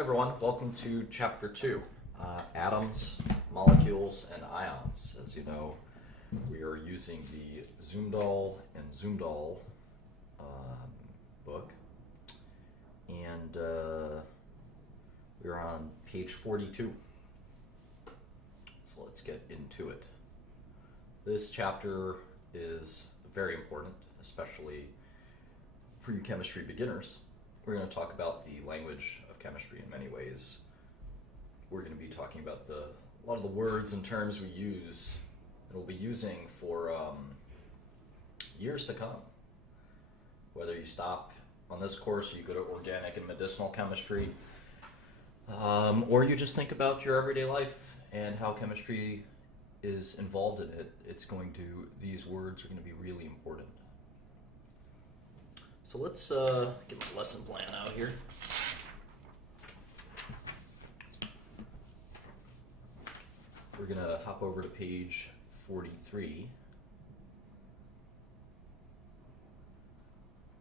everyone, welcome to Chapter 2, Atoms, Molecules, and Ions. As you know, we are using the Zumdahl and Zumdahl book, and we're on page 42. So let's get into it. This chapter is very important, especially for you chemistry beginners. We're going to talk about the language of chemistry in many ways. We're going to be talking about a lot of the words and terms we use and we'll be using for years to come. Whether you stop on this course or you go to organic and medicinal chemistry, or you just think about your everyday life and how chemistry is involved in it, these words are going to be really important. So let's get my lesson plan out here. We're going to hop over to page 43.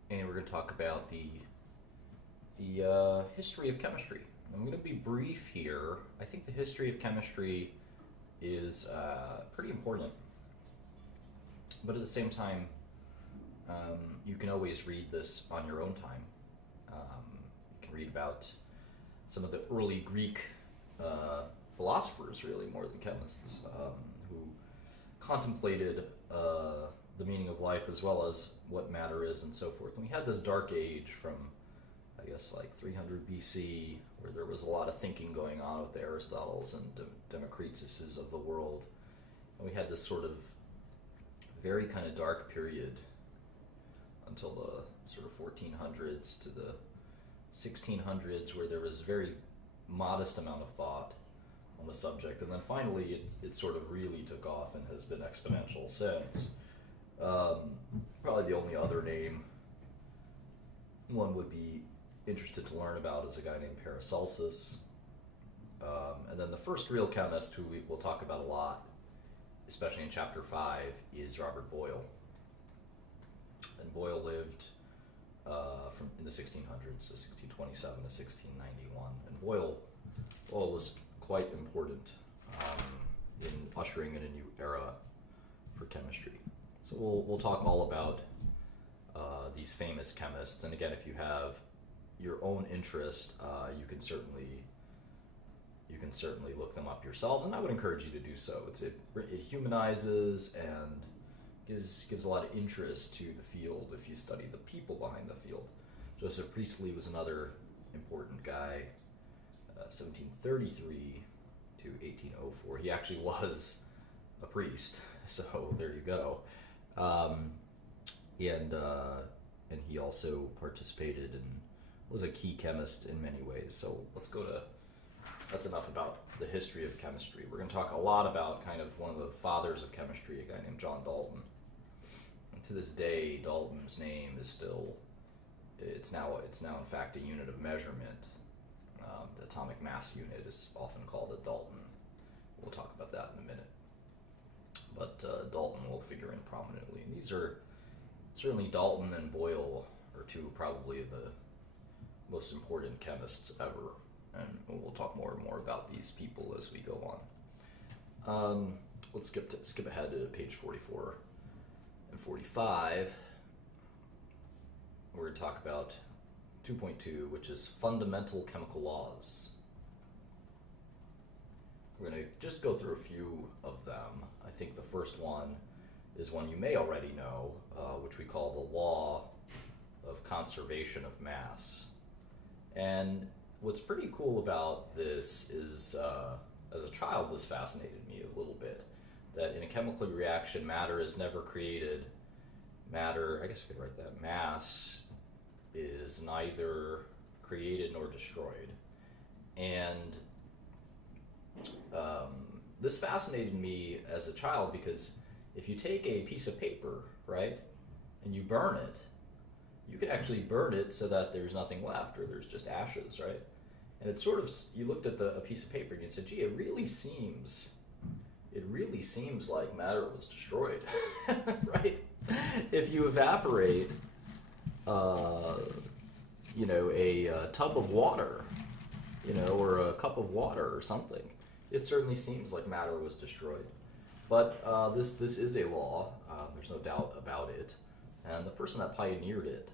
And we're going to talk about the history of chemistry. I'm going to be brief here. I think the history of chemistry is pretty important. But at the same time, you can always read this on your own time. You can read about some of the early Greek philosophers, really, more than chemists, who contemplated the meaning of life as well as what matter is and so forth. And we had this dark age from, I guess, like 300 BC, where there was a lot of thinking going on with the Aristotles and Democrituses of the world. And we had this sort of very kind of dark period until the sort of 1400s to the 1600s, where there was a very modest amount of thought on the subject, and then finally it sort of really took off and has been exponential since. Probably the only other name one would be interested to learn about is a guy named Paracelsus. And then the first real chemist who we will talk about a lot, especially in chapter 5, is Robert Boyle. And Boyle lived in the 1600s, so 1627 to 1691. And Boyle was quite important in ushering in a new era for chemistry. So we'll talk all about these famous chemists. And again, if you have your own interest, you can certainly look them up yourselves, and I would encourage you to do so. It humanizes and gives a lot of interest to the field if you study the people behind the field. Joseph Priestley was another important guy, 1733 to 1804. He actually was a priest, so there you go. And he also participated and was a key chemist in many ways. So that's enough about the history of chemistry. We're going to talk a lot about kind of one of the fathers of chemistry, a guy named John Dalton. And to this day, Dalton's name is still, it's now in fact a unit of measurement. The atomic mass unit is often called a Dalton. We'll talk about that in a minute. But Dalton will figure in prominently. And these are, certainly Dalton and Boyle are two probably the most important chemists ever. And we'll talk more and more about these people as we go on. Let's skip ahead to page 44 and 45. We're going to talk about 2.2, which is fundamental chemical laws. We're going to just go through a few of them. I think the first one is one you may already know, which we call the law of conservation of mass. And what's pretty cool about this is, as a child, this fascinated me a little bit, that in a chemical reaction, matter is never created. Matter, I guess I could write that, mass is neither created nor destroyed. And this fascinated me as a child because if you take a piece of paper, right, and you burn it, you can actually burn it so that there's nothing left, or there's just ashes, right? And it's sort of, you looked at a piece of paper and you said, gee, it really seems like matter was destroyed, right? If you evaporate, a tub of water, or a cup of water or something. It certainly seems like matter was destroyed. But this is a law. There's no doubt about it. And the person that pioneered it,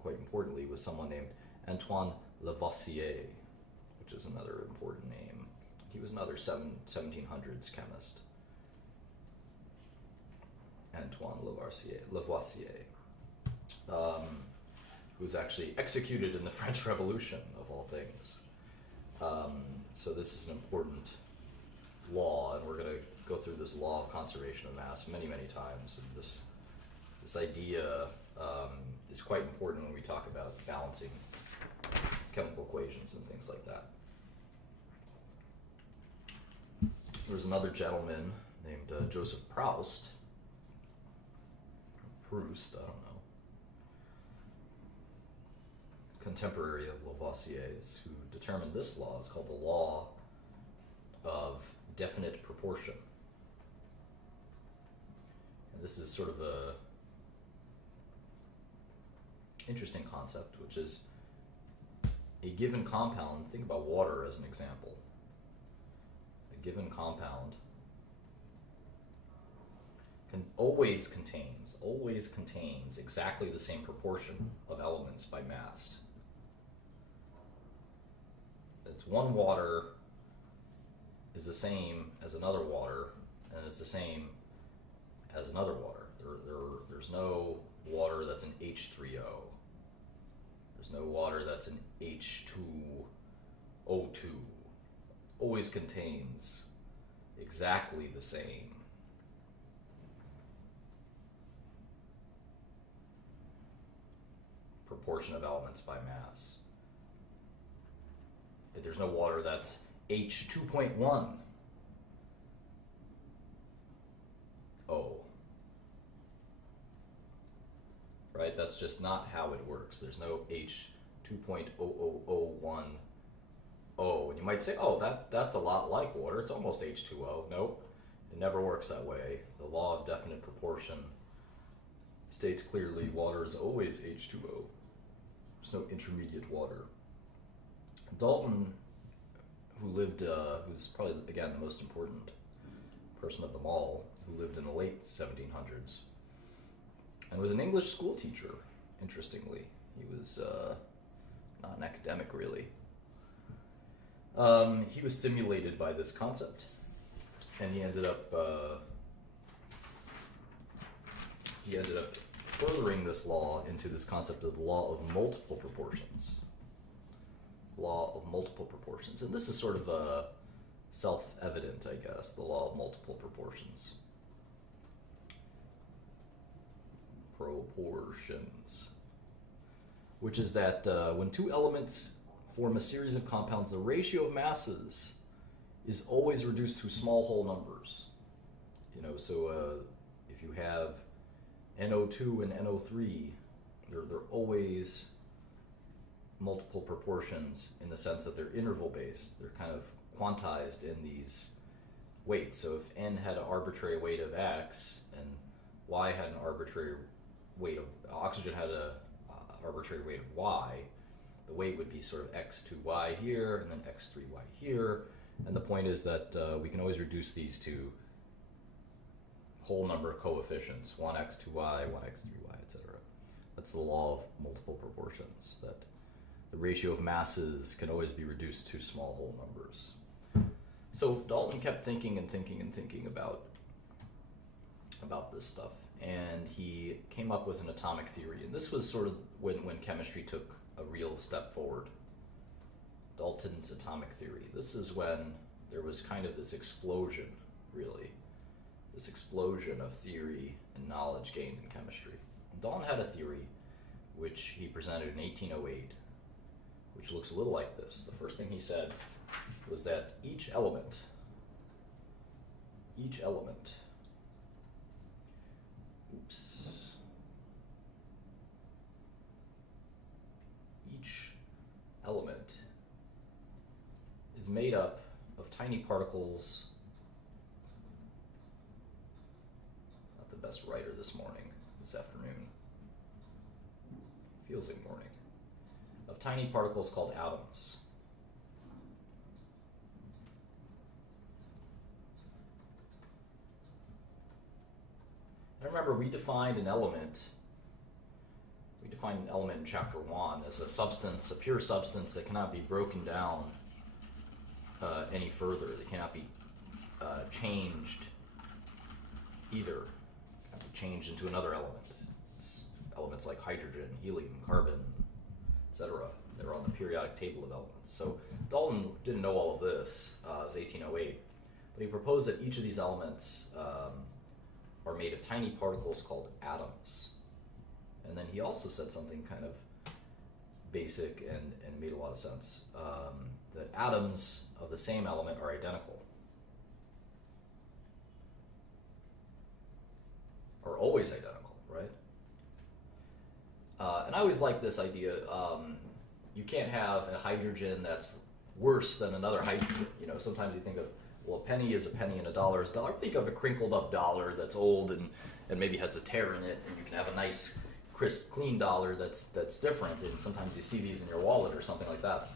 quite importantly, was someone named Antoine Lavoisier, which is another important name. He was another 1700s chemist. Antoine Lavoisier, who was actually executed in the French Revolution, of all things. So this is an important law, and we're going to go through this law of conservation of mass many, many times. And this idea is quite important when we talk about balancing chemical equations and things like that. There's another gentleman named Joseph Proust, I don't know, contemporary of Lavoisier's, who determined this law. It's called the law of definite proportion. And this is sort of a interesting concept, which is a given compound. Think about water as an example. A given compound always contains exactly the same proportion of elements by mass. It's one water is the same as another water, and it's the same as another water. There's no water that's an H3O. There's no water that's an H2O2. Always contains exactly the same proportion of elements by mass. There's no water that's H2.1 O. Right? That's just not how it works. There's no H2.0001 O. And you might say, oh, that's a lot like water. It's almost H2O. Nope. It never works that way. The law of definite proportion states clearly water is always H2O. There's no intermediate water. Dalton, who lived, who's probably, again, the most important person of them all, who lived in the late 1700s, and was an English school teacher, interestingly. He was not an academic, really. He was stimulated by this concept, and he ended up furthering this law into this concept of the law of multiple proportions. Law of multiple proportions. And this is sort of self-evident, I guess, the law of multiple proportions. Proportions. Which is that when two elements form a series of compounds, the ratio of masses is always reduced to small whole numbers. So if you have NO2 and NO3, they're always multiple proportions in the sense that they're interval based. They're kind of quantized in these weights. So if N had an arbitrary weight of X and Y had an arbitrary weight of, oxygen had an arbitrary weight of Y, the weight would be sort of X2Y here and then X3Y here. And the point is that we can always reduce these to whole number of coefficients, 1x2y, 1x3y, etc. That's the law of multiple proportions, that the ratio of masses can always be reduced to small whole numbers. So Dalton kept thinking about this stuff, and he came up with an atomic theory. And this was sort of when chemistry took a real step forward. Dalton's atomic theory. This is when there was kind of this explosion, really. This explosion of theory and knowledge gained in chemistry. And Dalton had a theory which he presented in 1808, which looks a little like this. The first thing he said was that each element is made up of tiny particles. Not the best writer this afternoon. Feels like morning. Of tiny particles called atoms. remember, we defined an element. We defined an element in chapter 1 as a substance, a pure substance that cannot be broken down any further. That cannot be changed either. Cannot be changed into another element. It's elements like hydrogen, helium, carbon, etc. They're on the periodic table of elements. So Dalton didn't know all of this. It was 1808. But he proposed that each of these elements are made of tiny particles called atoms. And then he also said something kind of basic and made a lot of sense, that atoms of the same element are identical. Are always identical, right? And I always like this idea. You can't have a hydrogen that's worse than another hydrogen. You know, sometimes you think of, well, a penny is a penny and a dollar is a dollar. Think of a crinkled up dollar that's old and maybe has a tear in it, and you can have a nice, crisp, clean dollar that's different. And sometimes you see these in your wallet or something like that.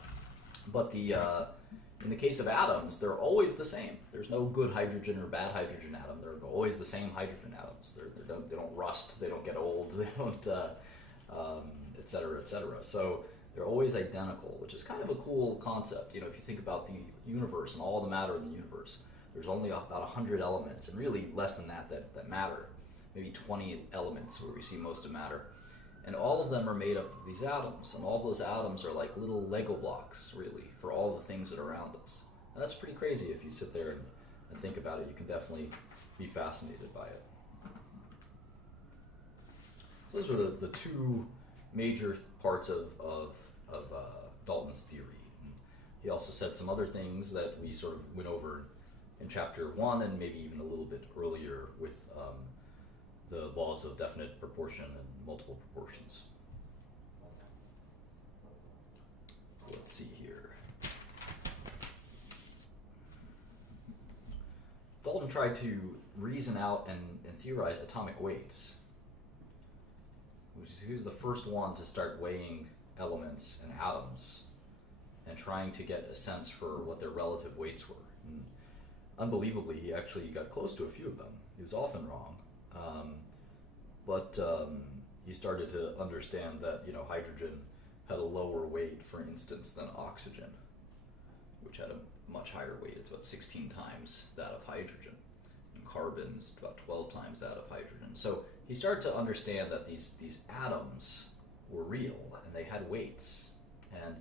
But in the case of atoms, they're always the same. There's no good hydrogen or bad hydrogen atom. They're always the same hydrogen atoms. They don't rust. They don't get old. They don't, et cetera, et cetera. So they're always identical, which is kind of a cool concept. You know, if you think about the universe and all the matter in the universe, there's only about 100 elements, and really less than that matter. Maybe 20 elements where we see most of matter. And all of them are made up of these atoms, and all of those atoms are like little Lego blocks, really, for all the things that are around us. And that's pretty crazy if you sit there and think about it. You can definitely be fascinated by it. So those are the two major parts of Dalton's theory. And he also said some other things that we sort of went over in chapter 1 and maybe even a little bit earlier with the laws of definite proportion and multiple proportions. Let's see here. Dalton tried to reason out and theorize atomic weights. He was the first one to start weighing elements and atoms and trying to get a sense for what their relative weights were. And unbelievably, he actually got close to a few of them. He was often wrong. But he started to understand that, you know, hydrogen had a lower weight, for instance, than oxygen, which had a much higher weight. It's about 16 times that of hydrogen. And carbon is about 12 times that of hydrogen. So he started to understand that these atoms were real and they had weights. And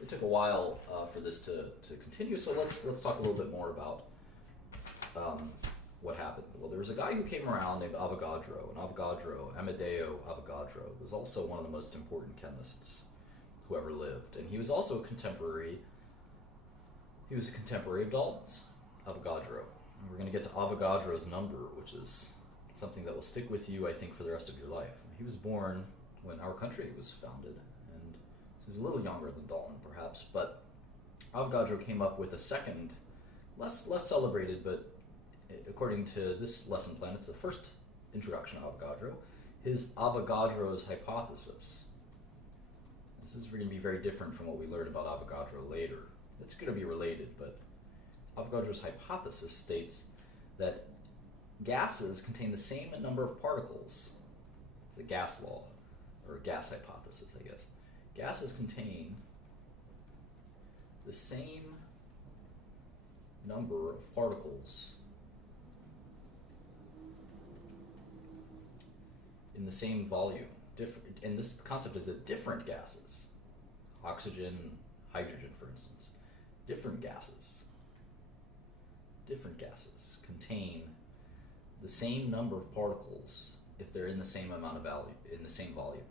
it took a while for this to continue. So let's talk a little bit more about what happened. Well, there was a guy who came around named Avogadro, and Amedeo Avogadro, was also one of the most important chemists who ever lived, and he was also a contemporary of Dalton's, Avogadro. And we're going to get to Avogadro's number, which is something that will stick with you, I think, for the rest of your life. He was born when our country was founded, and he was a little younger than Dalton, perhaps, but Avogadro came up with a second, less celebrated, but according to this lesson plan, it's the first introduction of Avogadro, his Avogadro's hypothesis. This is going to be very different from what we learned about Avogadro later. It's going to be related, but Avogadro's hypothesis states that gases contain the same number of particles. It's a gas law, or a gas hypothesis, I guess. Gases contain the same number of particles in the same volume. And this concept is that different gases, oxygen, hydrogen, for instance, different gases contain the same number of particles if they're in the same amount of in the same volume.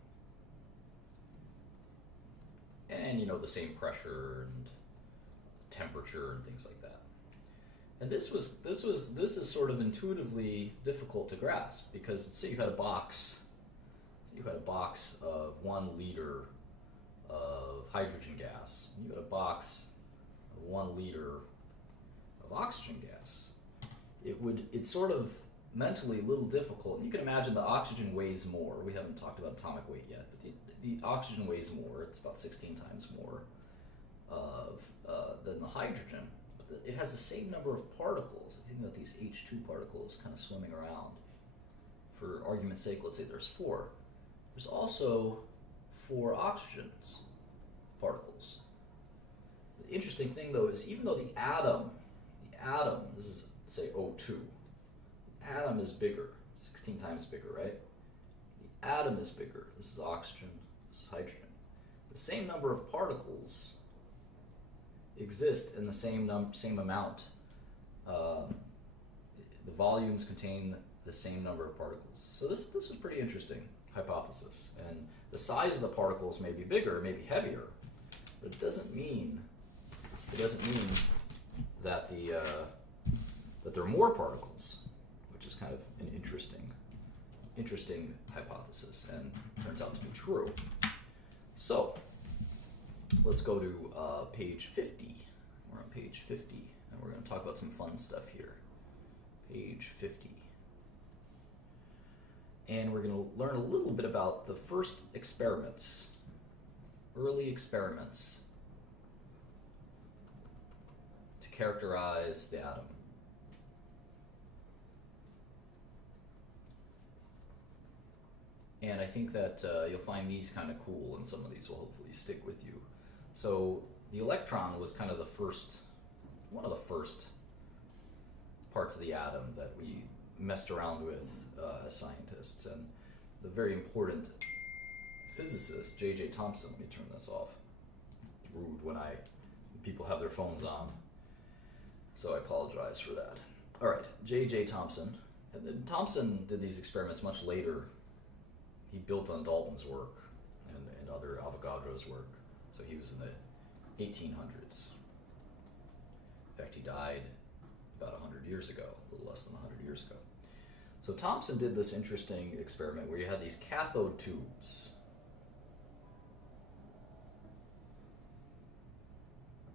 And, you know, the same pressure and temperature and things like that. And this is sort of intuitively difficult to grasp, because say you had a box of 1 liter of hydrogen gas, and you had a box of 1 liter of oxygen gas. It's sort of mentally a little difficult. And you can imagine the oxygen weighs more. We haven't talked about atomic weight yet, but the oxygen weighs more. It's about 16 times more than the hydrogen. But it has the same number of particles. If you think about these H2 particles kind of swimming around for argument's sake, let's say there's 4. There's also 4 oxygen particles. The interesting thing though is even though the atom, this is say O2, the atom is bigger, 16 times bigger, right? The atom is bigger. This is oxygen, this is hydrogen. The same number of particles exist in the same amount. The volumes contain the same number of particles. So this was pretty interesting hypothesis. And the size of the particles may be bigger, may be heavier, but it doesn't mean that that there are more particles, which is kind of an interesting hypothesis, and turns out to be true. So let's go to page 50. We're on page 50, and we're going to talk about some fun stuff here. Page 50. And we're going to learn a little bit about the first experiments, early experiments to characterize the atom. And I think that you'll find these kind of cool, and some of these will hopefully stick with you. So the electron was kind of one of the first parts of the atom that we messed around with as scientists. And the very important physicist, J.J. Thomson, let me turn this off. It's rude when people have their phones on, so I apologize for that. All right, J.J. Thomson. And then Thomson did these experiments much later. He built on Dalton's work and other Avogadro's work. So he was in the 1800s. In fact, he died about 100 years ago, a little less than 100 years ago. So Thomson did this interesting experiment where you had these cathode tubes.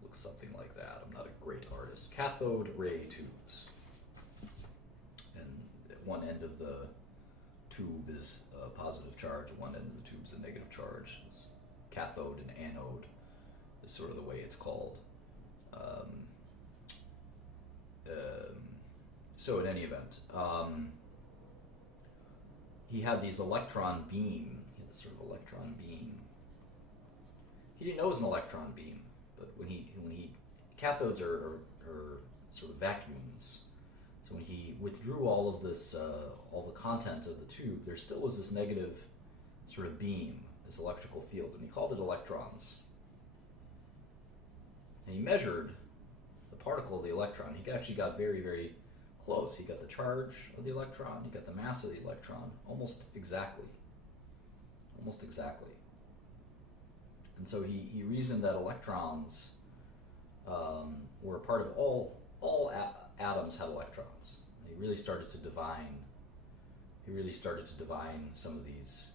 Looks something like that. I'm not a great artist. Cathode ray tubes. And at one end of the tube is a positive charge, at one end of the tube is a negative charge. It's cathode and anode is sort of the way it's called. So in any event, he had these electron beam. He had this sort of electron beam. He didn't know it was an electron beam, but when he cathodes are sort of vacuums. So when he withdrew all of this, all the content of the tube, there still was this negative sort of beam, this electrical field, and he called it electrons. And he measured the particle of the electron. He actually got very, very close. He got the charge of the electron, he got the mass of the electron, almost exactly. And so he reasoned that electrons were a part of all atoms had electrons. He really started to divine some of these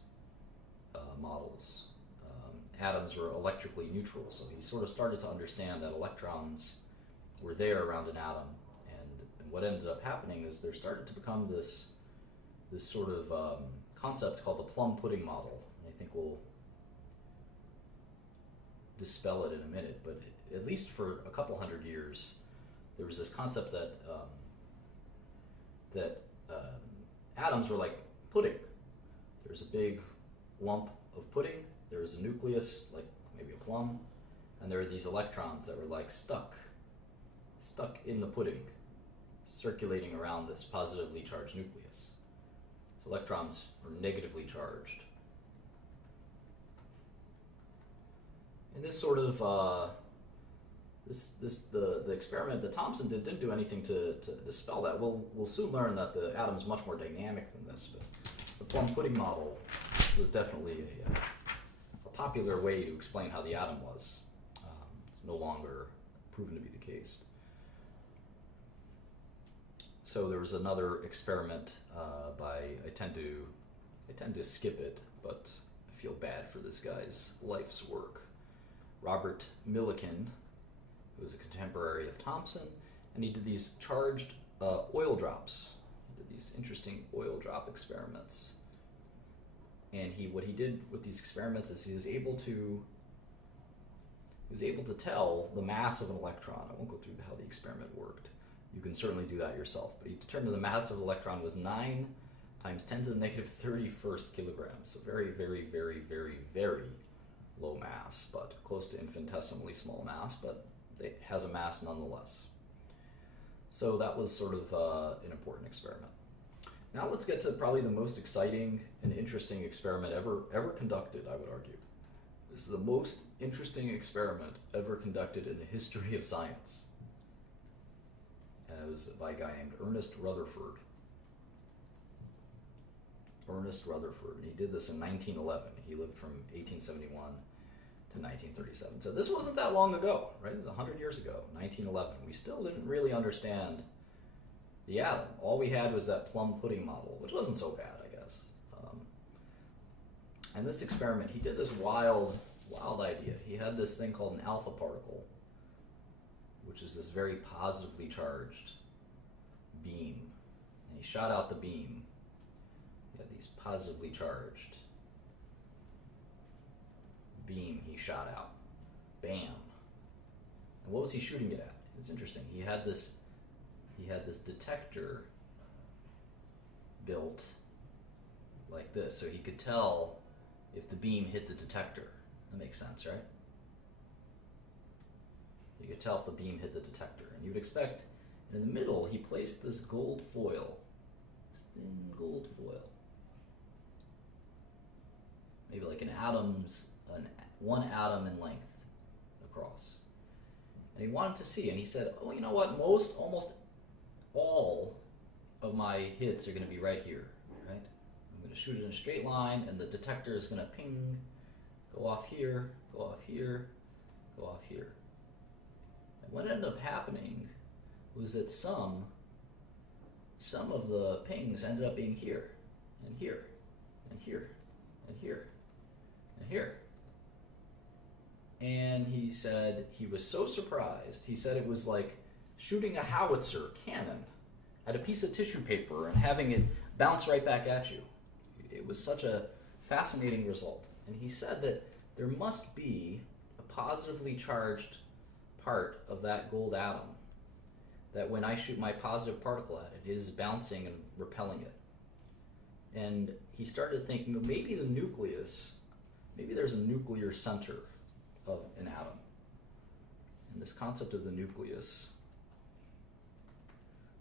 models. Atoms were electrically neutral, so he sort of started to understand that electrons were there around an atom. And what ended up happening is there started to become this sort of concept called the plum pudding model. And I think we'll dispel it in a minute, but at least for a couple hundred years, there was this concept that atoms were like pudding. There's a big lump of pudding, there's a nucleus, like maybe a plum, and there are these electrons that were like stuck in the pudding, circulating around this positively charged nucleus. So electrons are negatively charged. And this sort of the experiment that Thomson didn't do anything to dispel that. We'll soon learn that the atom is much more dynamic than this, but the plum pudding model was definitely a popular way to explain how the atom was. It's no longer proven to be the case. So there was another experiment I tend to skip it, but I feel bad for this guy's life's work. Robert Millikan, who was a contemporary of Thomson, and he did these charged oil drops. He did these interesting oil drop experiments. And what he did with these experiments is he was able to tell the mass of an electron. I won't go through how the experiment worked. You can certainly do that yourself. But he determined the mass of an electron was 9 times 10 to the negative 31st kilograms. So very, very, very, very, very low mass, but close to infinitesimally small mass, but it has a mass nonetheless. So that was sort of an important experiment. Now let's get to probably the most exciting and interesting experiment ever conducted, I would argue. This is the most interesting experiment ever conducted in the history of science. And it was by a guy named Ernest Rutherford. Ernest Rutherford. And he did this in 1911. He lived from 1871 to 1937. So this wasn't that long ago, right? It was 100 years ago, 1911. We still didn't really understand the atom. All we had was that plum pudding model, which wasn't so bad, I guess. And this experiment, he did this wild idea. He had this thing called an alpha particle, which is this very positively charged beam. And he shot out the beam. He had these positively charged beam he shot out. Bam. And what was he shooting it at? It was interesting. He had this detector built like this, so he could tell if the beam hit the detector. That makes sense, right? You could tell if the beam hit the detector. And you would expect, and in the middle, he placed this gold foil, this thin gold foil, maybe like one atom in length across. And he wanted to see, and he said, oh, you know what, almost all of my hits are going to be right here, right? I'm going to shoot it in a straight line, and the detector is going to ping, go off here, go off here, go off here. And what ended up happening was that some of the pings ended up being here, and here, and here, and here, and here. And he said he was so surprised. He said it was like shooting a howitzer cannon at a piece of tissue paper and having it bounce right back at you. It was such a fascinating result. And he said that there must be a positively charged part of that gold atom that when I shoot my positive particle at it is bouncing and repelling it. And he started to think maybe the nucleus, maybe there's a nuclear center of an atom. And this concept of the nucleus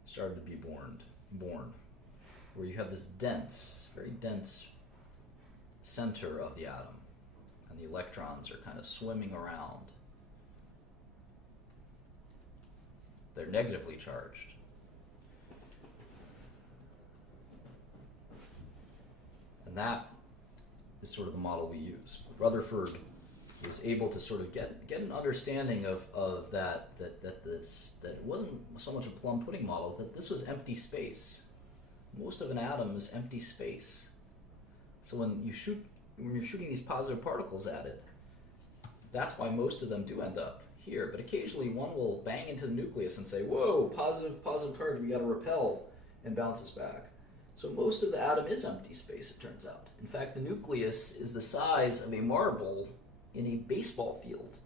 started to be born, where you have this dense, very dense center of the atom, and the electrons are kind of swimming around. They're negatively charged. And that is sort of the model we use. Rutherford was able to sort of get an understanding of that it wasn't so much a plum pudding model, that this was empty space. Most of an atom is empty space. So when you're shooting these positive particles at it, that's why most of them do end up here. But occasionally one will bang into the nucleus and say, whoa, positive charge, we got to repel, and bounces back. So most of the atom is empty space, it turns out. In fact, the nucleus is the size of a marble in a baseball field.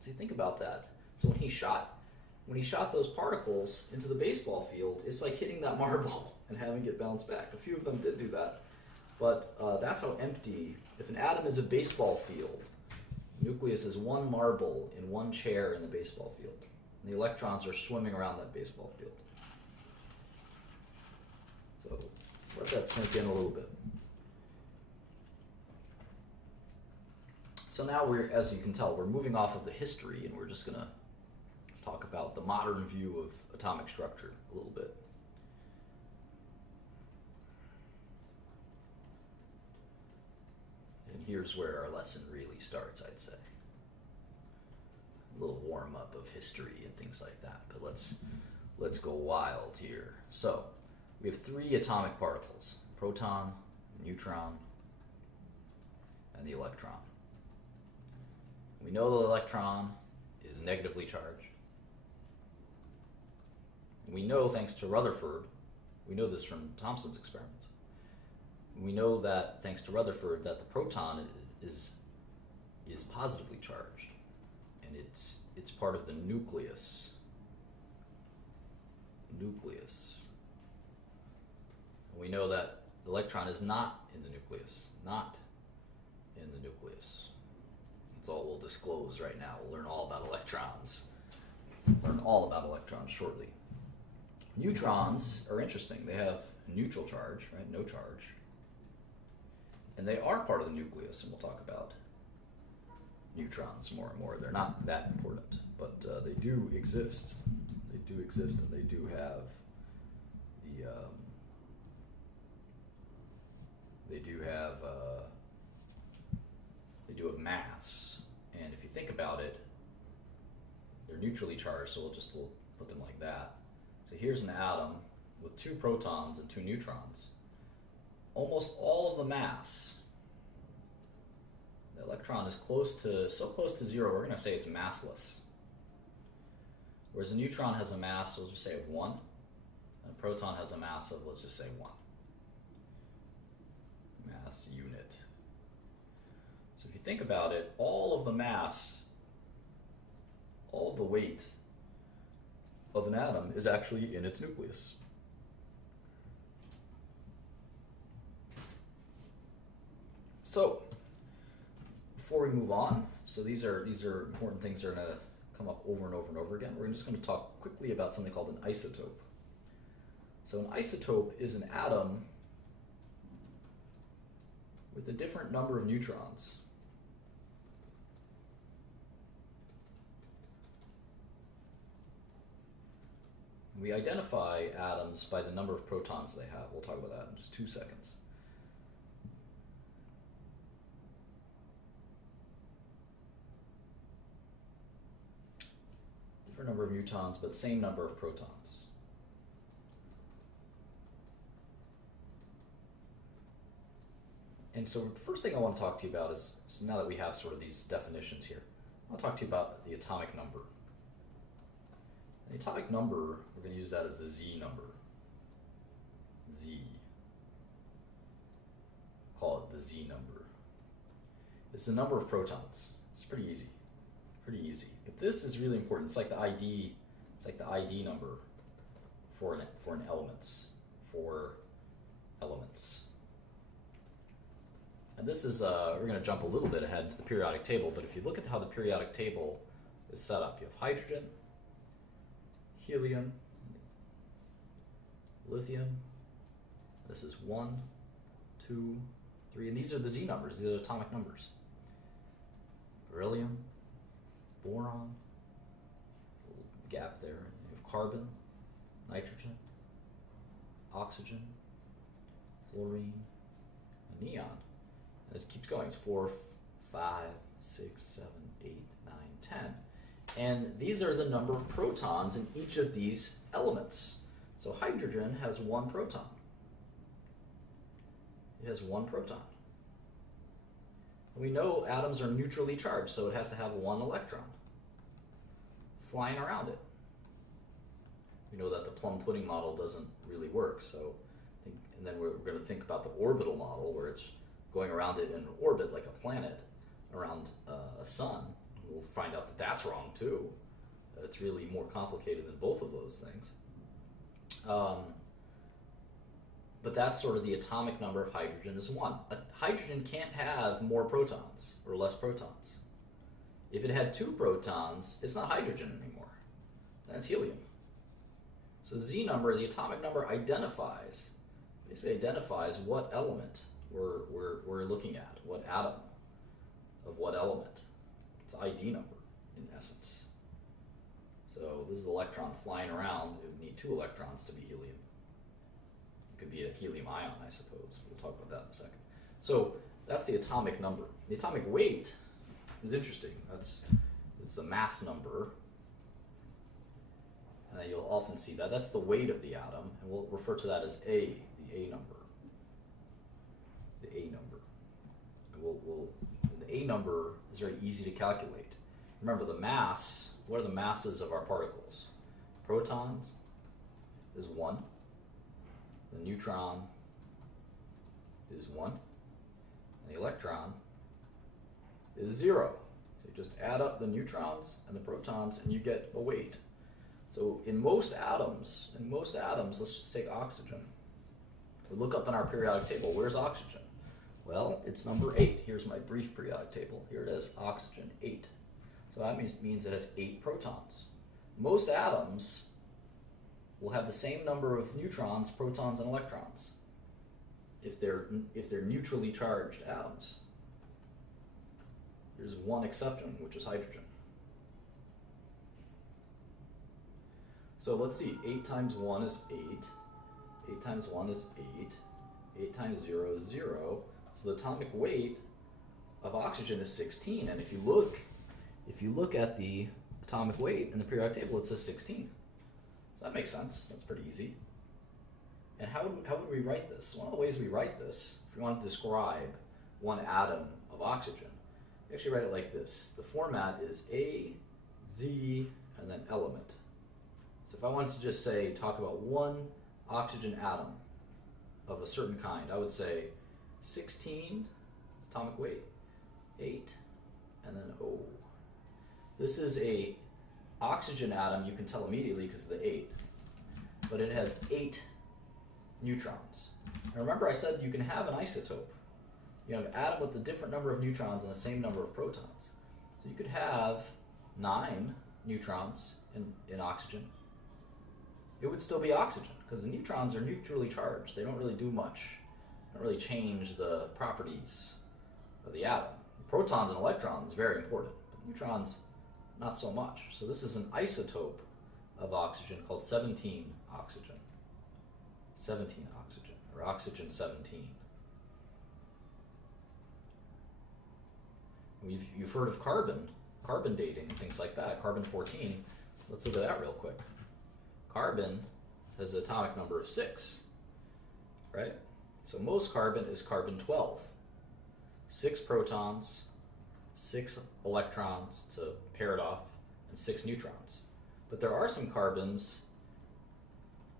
So you think about that. So when he shot those particles into the baseball field, it's like hitting that marble and having it bounce back. A few of them did do that. But that's how empty, if an atom is a baseball field, the nucleus is one marble in one chair in the baseball field. And the electrons are swimming around that baseball field. So let's let that sink in a little bit. So now as you can tell, we're moving off of the history, and we're just going to talk about the modern view of atomic structure a little bit. And here's where our lesson really starts, I'd say. A little warm-up of history and things like that, but let's go wild here. So we have 3 atomic particles: proton, neutron, and the electron. We know the electron is negatively charged. We know, thanks to Rutherford, we know this from Thomson's experiments, we know that, thanks to Rutherford, that the proton is positively charged, and it's part of the nucleus. We know that The electron is not in the nucleus. Not in the nucleus. That's all we'll disclose right now. We'll learn all about electrons. Learn all about electrons shortly. Neutrons are interesting. They have a neutral charge, right? No charge. And they are part of the nucleus, and we'll talk about neutrons more and more. They're not that important, but they do exist. They do exist, and they do have the they do have mass. And if you think about it, they're neutrally charged, so we'll put them like that. So here's an atom with 2 protons and 2 neutrons. Almost all of the mass. The electron is so close to 0, we're going to say it's massless. Whereas a neutron has a mass, we'll just say of 1, and a proton has a mass of, let's just say 1. Mass unit. So if you think about it, all of the mass, all of the weight of an atom is actually in its nucleus. So, before we move on, so these are important things that are going to come up over and over and over again. We're just going to talk quickly about something called an isotope. So an isotope is an atom with a different number of neutrons. We identify atoms by the number of protons they have. We'll talk about that in just 2 seconds. Different number of neutrons, but same number of protons. And so the first thing I want to talk to you about is, so now that we have sort of these definitions here, I want to talk to you about the atomic number. The atomic number, we're going to use that as the Z number. Z. Call it the Z number. It's the number of protons. It's pretty easy. Pretty easy. But this is really important. It's like the ID. It's like the ID number for an elements. For elements. And this is we're going to jump a little bit ahead into the periodic table. But if you look at how the periodic table is set up, you have hydrogen, helium, lithium. This is 1, 2, 3, and these are the Z numbers. These are atomic numbers. Beryllium, boron, little gap there. You have carbon, nitrogen, oxygen, fluorine, and neon. And it keeps going. It's 4, 5, 6, 7, 8, 9, 10. And these are the number of protons in each of these elements. So hydrogen has 1 proton. It has 1 proton. And we know atoms are neutrally charged, so it has to have 1 electron flying around it. We know that the plum pudding model doesn't really work, and then we're going to think about the orbital model, where it's going around it in an orbit like a planet around a sun. We'll find out that that's wrong too. That it's really more complicated than both of those things. But that's sort of the atomic number of hydrogen is 1. Hydrogen can't have more protons or less protons. If it had 2 protons, it's not hydrogen anymore. That's helium. So Z number, the atomic number, basically identifies what element we're looking at, what atom of what element. It's an ID number, in essence. So this is an electron flying around. It would need 2 electrons to be helium. It could be a helium ion, I suppose. We'll talk about that in a second. So that's the atomic number. The atomic weight is interesting. It's the mass number. And you'll often see that. That's the weight of the atom, and we'll refer to that as A, the A number. The A number. The A number is very easy to calculate. Remember the mass, what are the masses of our particles? Protons is 1. The neutron is 1. And the electron is 0. So you just add up the neutrons and the protons and you get a weight. So in most atoms, let's just take oxygen. We look up in our periodic table, where's oxygen? Well, it's number 8. Here's my brief periodic table. Here it is, oxygen, 8. So that means it has 8 protons. Most atoms will have the same number of neutrons, protons, and electrons if they're neutrally charged atoms. There's one exception, which is hydrogen. So let's see, 8 times 1 is 8. 8 times 1 is 8. 8 times 0 is 0. So the atomic weight of oxygen is 16. And if you look at the atomic weight in the periodic table, it says 16. So that makes sense. That's pretty easy. And how would we write this? One of the ways we write this, if we want to describe one atom of oxygen, we actually write it like this. The format is A, Z, and then element. So if I wanted to just talk about one oxygen atom of a certain kind, I would say 16, atomic weight, 8, and then O. This is a oxygen atom, you can tell immediately because of the 8, but it has 8 neutrons. And remember I said you can have an isotope. You have an atom with a different number of neutrons and the same number of protons. So you could have 9 neutrons in oxygen. It would still be oxygen because the neutrons are neutrally charged. They don't really do much. They don't really change the properties of the atom. Protons and electrons, very important, but neutrons, not so much. So this is an isotope of oxygen called 17 oxygen. 17 oxygen, or oxygen 17. You've heard of carbon dating, things like that, carbon 14. Let's look at that real quick. Carbon has an atomic number of 6, right? So most carbon is carbon 12. 6 protons, 6 electrons to pair it off, and 6 neutrons. But there are some carbons,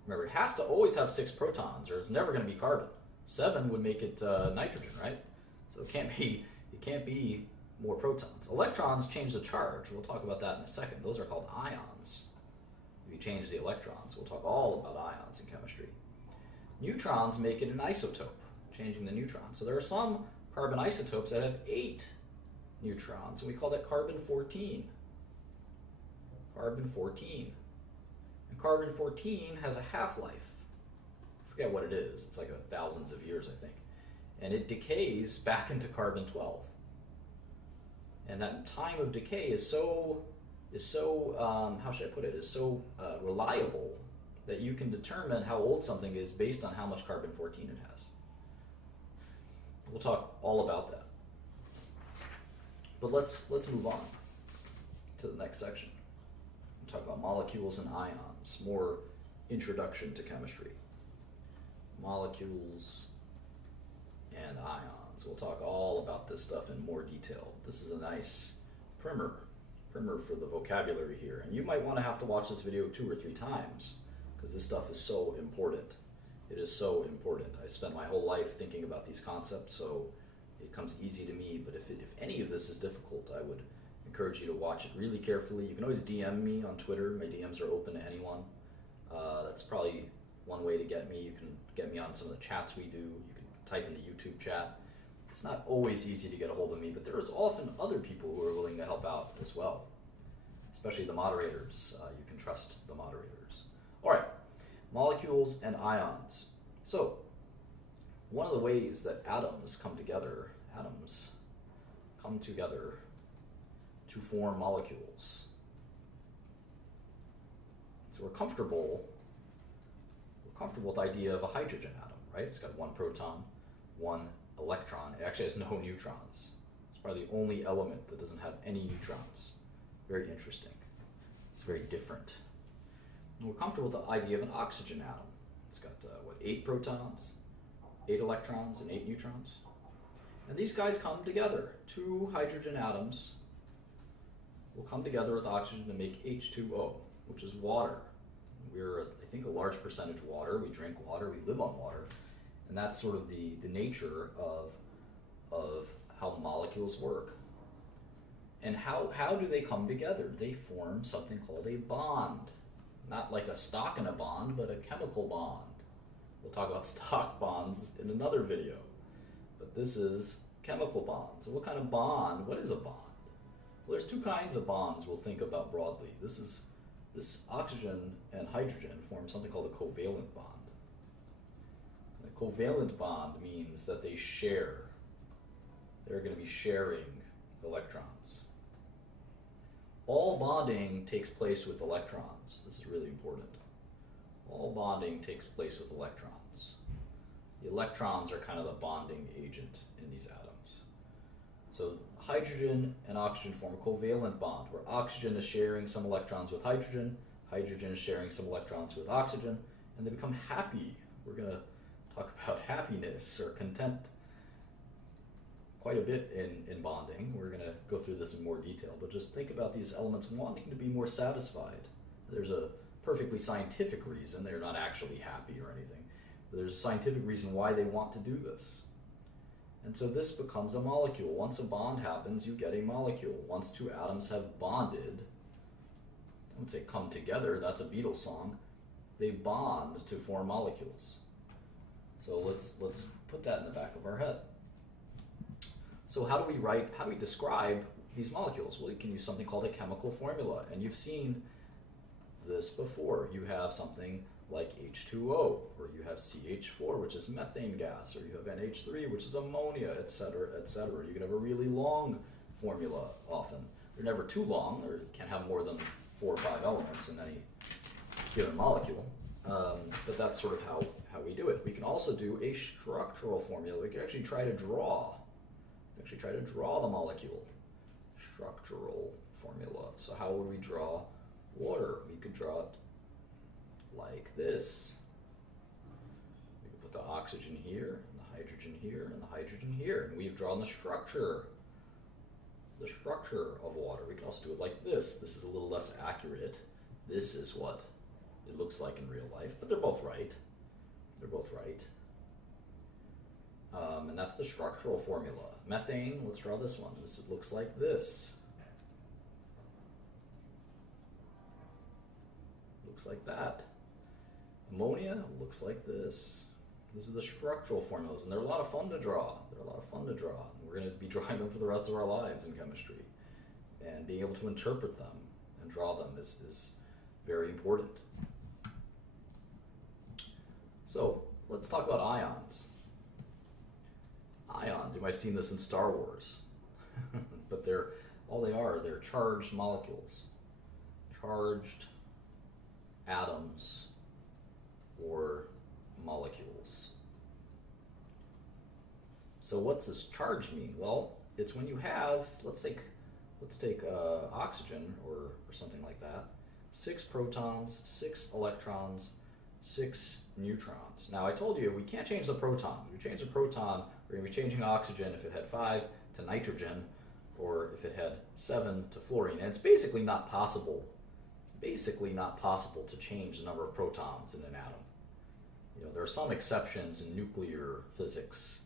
remember it has to always have 6 protons or it's never going to be carbon. 7 would make it nitrogen, right? So it can't be more protons. Electrons change the charge. We'll talk about that in a second. Those are called ions. If you change the electrons, we'll talk all about ions in chemistry. Neutrons make it an isotope, changing the neutrons. So there are some carbon isotopes that have 8 neutrons, and we call that carbon 14. Carbon 14. And carbon 14 has a half-life. I forget what it is. It's like thousands of years, I think. And it decays back into carbon 12. And that time of decay is so how should I put it, is so reliable that you can determine how old something is based on how much carbon 14 it has. We'll talk all about that. But let's move on to the next section. We'll talk about molecules and ions, more introduction to chemistry. Molecules and ions. We'll talk all about this stuff in more detail. This is a nice primer for the vocabulary here. And you might want to have to watch this video 2 or 3 times because this stuff is so important. It is so important. I spent my whole life thinking about these concepts, so it comes easy to me. But if any of this is difficult, I would encourage you to watch it really carefully. You can always DM me on Twitter. My DMs are open to anyone. That's probably one way to get me. You can get me on some of the chats we do. You can type in the YouTube chat. It's not always easy to get a hold of me, but there is often other people who are willing to help out as well, especially the moderators. You can trust the moderators. All right, molecules and ions. So one of the ways that atoms come together to form molecules. So we're comfortable with the idea of a hydrogen atom, right? It's got 1 proton, 1 electron. It actually has no neutrons. It's probably the only element that doesn't have any neutrons. Very interesting. It's very different. And we're comfortable with the idea of an oxygen atom. It's got 8 protons, 8 electrons, and 8 neutrons. And these guys come together. 2 hydrogen atoms will come together with oxygen to make H2O, which is water. We're, I think, a large percentage water. We drink water. We live on water. And that's sort of the nature of how molecules work. And how do they come together? They form something called a bond. Not like a stock in a bond, but a chemical bond. We'll talk about stock bonds in another video. But this is chemical bonds. So what kind of bond? What is a bond? Well, there's two kinds of bonds we'll think about broadly. This oxygen and hydrogen form something called a covalent bond. A covalent bond means that they share. They're going to be sharing electrons. All bonding takes place with electrons. This is really important. All bonding takes place with electrons. The electrons are kind of the bonding agent in these atoms. So hydrogen and oxygen form a covalent bond where oxygen is sharing some electrons with hydrogen, hydrogen is sharing some electrons with oxygen, and they become happy. We're going to talk about happiness or content quite a bit in bonding. We're going to go through this in more detail, but just think about these elements wanting to be more satisfied. There's a perfectly scientific reason. They're not actually happy or anything, but there's a scientific reason why they want to do this. And so this becomes a molecule. Once a bond happens, you get a molecule. Once two atoms have bonded, I would say come together, that's a Beatles song, they bond to form molecules. So let's put that in the back of our head. So how do we describe these molecules? Well, you can use something called a chemical formula, and you've seen this before. You have something like H2O, or you have CH4, which is methane gas, or you have NH3, which is ammonia, etc., etc. You can have a really long formula often. They're never too long, or you can't have more than 4 or 5 elements in any given molecule. But that's sort of how we do it. We can also do a structural formula. We can actually try to draw the molecule. Structural formula. So how would we draw water? We could draw it like this. We could put the oxygen here, and the hydrogen here, and the hydrogen here, and we've drawn the structure of water. We can also do it like this. This is a little less accurate. This is what it looks like in real life, but they're both right. They're both right. And that's the structural formula. Methane, let's draw this one. This looks like this. Looks like that. Ammonia looks like this. This is the structural formulas, and they're a lot of fun to draw. And we're going to be drawing them for the rest of our lives in chemistry. And being able to interpret them and draw them is very important. So let's talk about ions. Ions, you might have seen this in Star Wars, but they're charged molecules, charged atoms or molecules. So what's this charge mean? Well, it's when you have, let's take oxygen or something like that, 6 protons, 6 electrons, 6 neutrons. Now I told you we can't change the proton. If we change the proton, we're going to be changing oxygen if it had 5 to nitrogen, or if it had 7 to fluorine. And it's basically not possible. To change the number of protons in an atom. There are some exceptions in nuclear physics,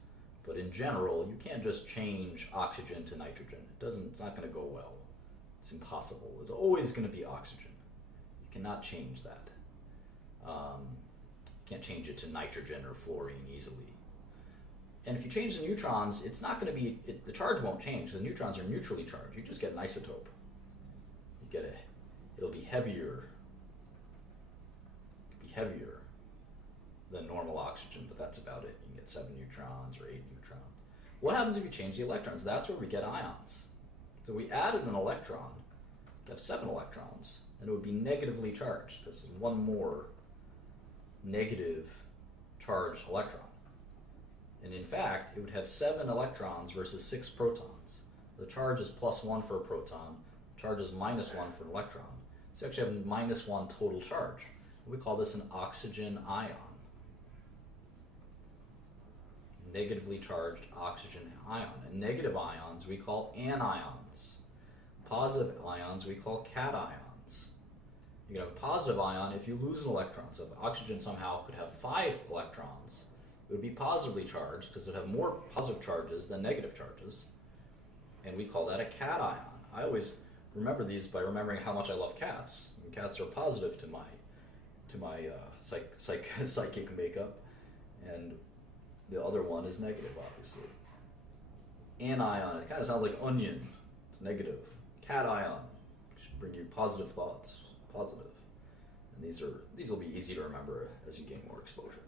but in general, you can't just change oxygen to nitrogen. It's not going to go well. It's impossible. It's always going to be oxygen. You cannot change that. You can't change it to nitrogen or fluorine easily. And if you change the neutrons, it's not going to be, the charge won't change. The neutrons are neutrally charged. You just get an isotope. It'll be heavier. Than normal oxygen, but that's about it. You can get 7 neutrons or 8 neutrons. What happens if you change the electrons? That's where we get ions. So we added an electron, you have 7 electrons, and it would be negatively charged because there's one more negative charged electron. And in fact, it would have 7 electrons versus 6 protons. The charge is +1 for a proton, the charge is -1 for an electron. So you actually have -1 total charge. We call this an oxygen ion. Negatively charged oxygen ion. And negative ions we call anions. Positive ions we call cations. You can have a positive ion if you lose an electron. So if oxygen somehow could have 5 electrons, it would be positively charged because it would have more positive charges than negative charges. And we call that a cation. I always remember these by remembering how much I love cats. And cats are positive to my psychic makeup. and the other one is negative, obviously. Anion, it kind of sounds like onion. It's negative. Cation should bring you positive thoughts, positive. And these will be easy to remember as you gain more exposure.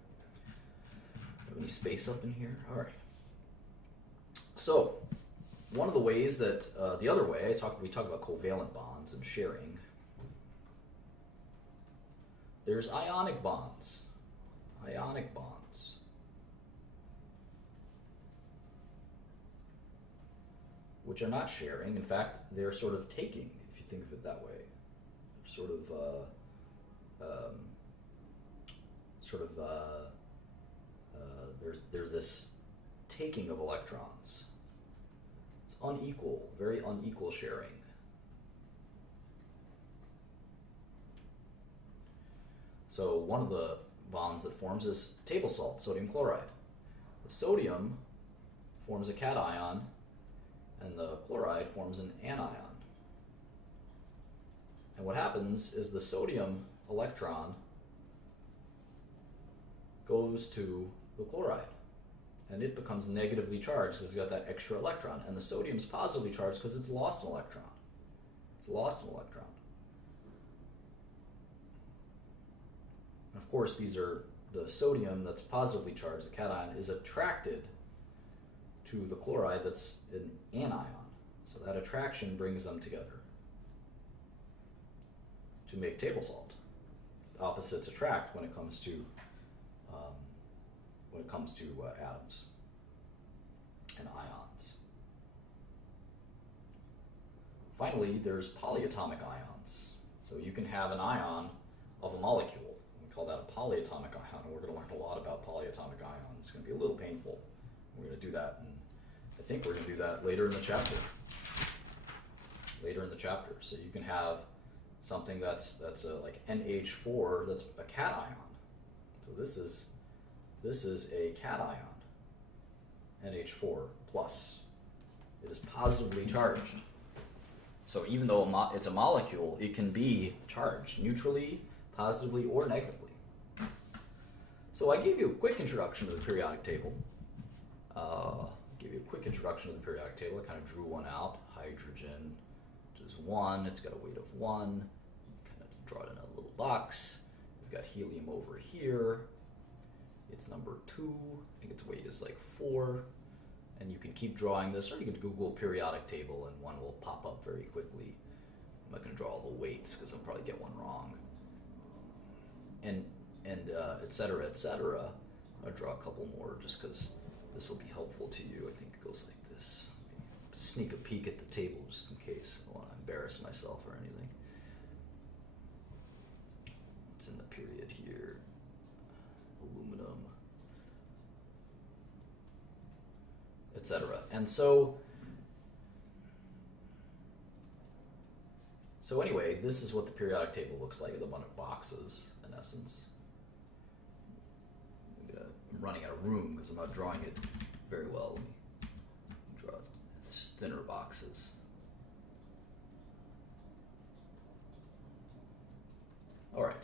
Have any space up in here? All right. So, one of the ways that the other way we talk about covalent bonds and sharing. There's ionic bonds. Ionic bonds. Which are not sharing. In fact, they're sort of taking, if you think of it that way. Sort of, there's this taking of electrons. It's unequal, very unequal sharing. So one of the bonds that forms is table salt, sodium chloride. The sodium forms a cation, and the chloride forms an anion. And what happens is the sodium electron goes to the chloride, and it becomes negatively charged because it's got that extra electron, and the sodium's positively charged because it's lost an electron. It's lost an electron. And of course, these are the sodium that's positively charged, the cation, is attracted to the chloride that's an anion. So that attraction brings them together to make table salt. Opposites attract when it comes to atoms and ions. Finally, there's polyatomic ions. So you can have an ion of a molecule. We call that a polyatomic ion. We're going to learn a lot about polyatomic ions. It's going to be a little painful. We're going to do that, and I think we're going to do that later in the chapter. Later in the chapter. So you can have something that's like NH4 that's a cation. So this is a cation, NH4 plus. It is positively charged. So even though it's a molecule, it can be charged neutrally, positively, or negatively. So I gave you a quick introduction to the periodic table. I kind of drew one out. Hydrogen is 1. It's got a weight of 1. Kind of draw it in a little box. We've got helium over here. It's number 2. I think its weight is like 4. And you can keep drawing this, or you can Google periodic table and one will pop up very quickly. I'm not going to draw all the weights because I'll probably get one wrong. And et cetera, et cetera. I'll draw a couple more just because this will be helpful to you. I think it goes like this. Sneak a peek at the table just in case I don't want to embarrass myself or anything. It's in the period here. Aluminum, etc. And so anyway, this is what the periodic table looks like. It's a bunch of boxes, in essence. I'm running out of room because I'm not drawing it very well. Let me draw thinner boxes. All right.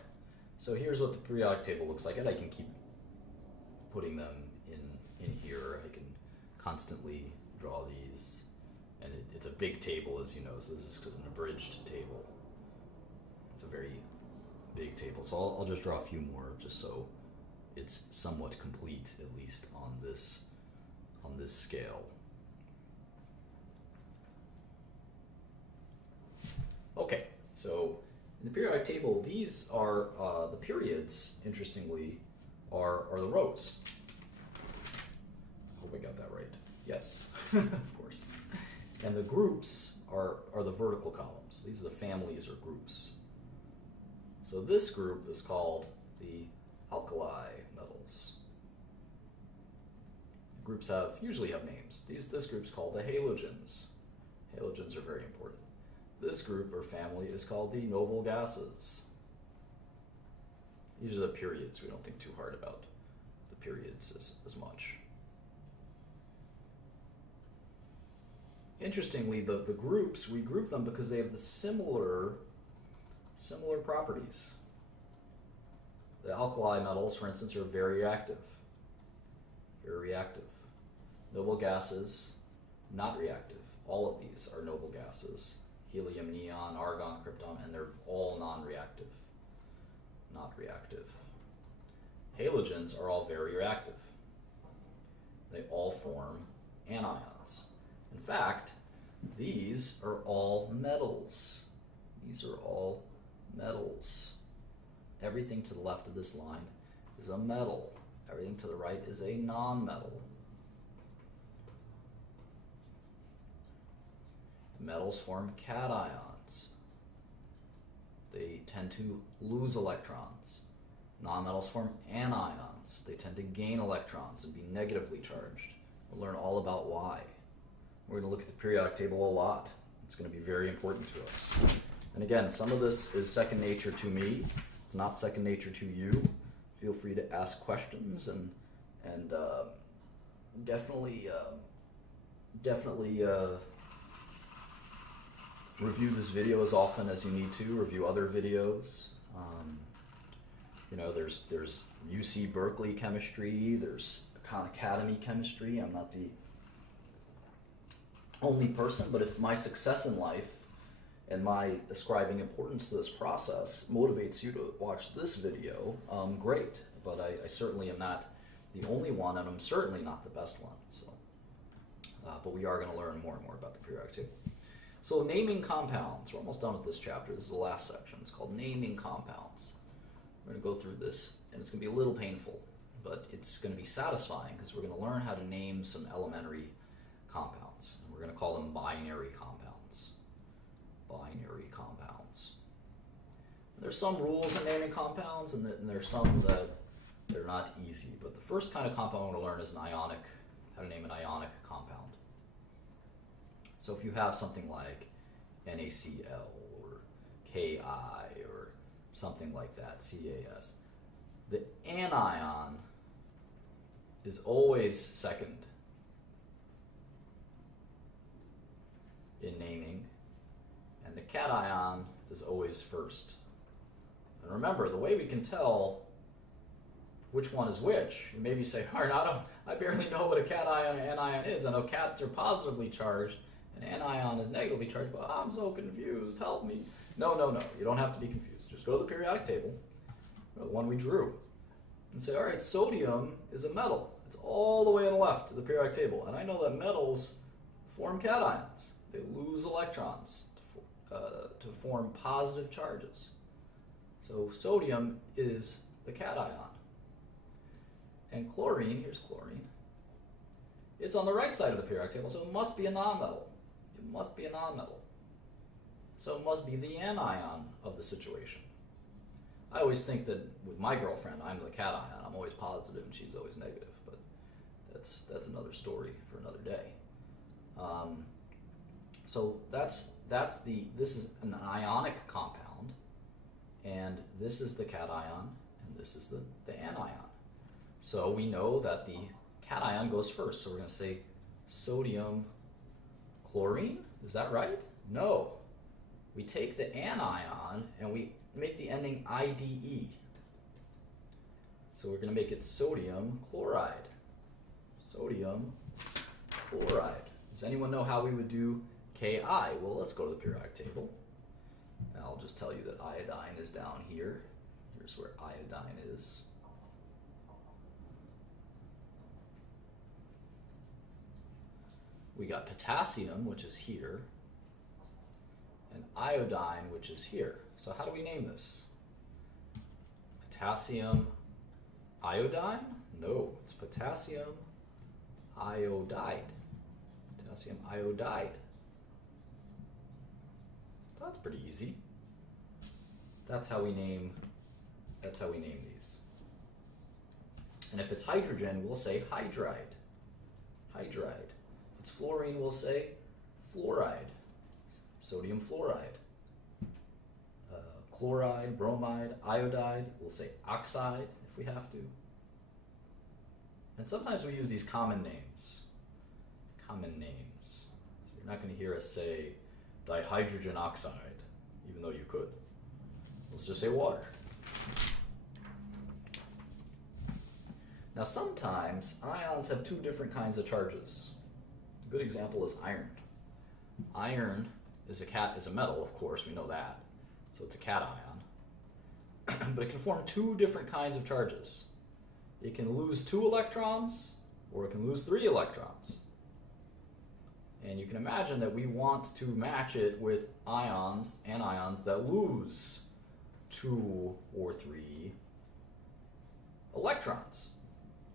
So here's what the periodic table looks like, and I can keep putting them in here. I can constantly draw these, and it's a big table, as you know, so this is an abridged table. It's a very big table, so I'll just draw a few more just so it's somewhat complete, at least on this scale. Okay, so in the periodic table, these are the periods, interestingly, are the rows. I hope I got that right. Yes, of course. And the groups are the vertical columns. These are the families or groups. So this group is called the alkali metals. Groups usually have names. This group's called the halogens. Halogens are very important. This group or family is called the noble gases. These are the periods. We don't think too hard about the periods as much. Interestingly, the groups, we group them because they have the similar properties. The alkali metals, for instance, are very reactive. very reactive. Noble gases, not reactive. All of these are noble gases. Helium, neon, argon, krypton, and they're all non-reactive. Not reactive. Halogens are all very reactive. They all form anions. In fact, these are all metals. These are all metals. Everything to the left of this line is a metal. Everything to the right is a non-metal. Metals form cations. They tend to lose electrons. Nonmetals form anions. They tend to gain electrons and be negatively charged. We'll learn all about why. We're going to look at the periodic table a lot. It's going to be very important to us. And again, some of this is second nature to me. It's not second nature to you. Feel free to ask questions and definitely review this video as often as you need to. Review other videos. There's UC Berkeley chemistry. There's Khan Academy chemistry. I'm not the only person, but if my success in life and my ascribing importance to this process motivates you to watch this video, great. But I certainly am not the only one, and I'm certainly not the best one. So, but we are going to learn more and more about the periodic table. So naming compounds. We're almost done with this chapter. This is the last section. It's called naming compounds. We're going to go through this, and it's going to be a little painful, but it's going to be satisfying because we're going to learn how to name some elementary compounds. And we're going to call them binary compounds. Binary compounds. And there's some rules in naming compounds, and there's some that they're not easy. But the first kind of compound we're going to learn is how to name an ionic compound. So if you have something like NaCl or Ki or something like that, CaS, the anion is always second in naming, and the cation is always first. And remember, the way we can tell which one is which, you maybe say, Arnado, I barely know what a cation and an anion is. I know cats are positively charged and anion is negatively charged, but I'm so confused, help me. No, you don't have to be confused. Just go to the periodic table, the one we drew, and say, all right, sodium is a metal. It's all the way on the left of the periodic table, and I know that metals form cations. They lose electrons to form positive charges. So sodium is the cation. And chlorine, here's chlorine, it's on the right side of the periodic table, so it must be a nonmetal. It must be a nonmetal. So it must be the anion of the situation. I always think that with my girlfriend, I'm the cation. I'm always positive and she's always negative, but that's another story for another day. So this is an ionic compound, and this is the cation, and this is the anion. So we know that the cation goes first. So we're going to say sodium chlorine. Is that right? No. We take the anion and we make the ending IDE. So we're going to make it sodium chloride. Sodium chloride. Does anyone know how we would do Ki? Well, let's go to the periodic table. And I'll just tell you that iodine is down here. Here's where iodine is. We got potassium, which is here, and iodine, which is here. So how do we name this? Potassium iodine? No, it's potassium iodide. Potassium iodide. So that's pretty easy. That's how we name these. And if it's hydrogen, we'll say hydride. Hydride. If it's fluorine, we'll say fluoride. Sodium fluoride. Chloride, bromide, iodide, we'll say oxide if we have to. And sometimes we use these common names. Common names. So you're not going to hear us say dihydrogen oxide, even though you could. Let's just say water. Now sometimes ions have two different kinds of charges. A good example is iron. Iron is a metal, of course, we know that. So it's a cation. But it can form two different kinds of charges. It can lose 2 electrons, or it can lose 3 electrons. And you can imagine that we want to match it with anions that lose 2 or 3 electrons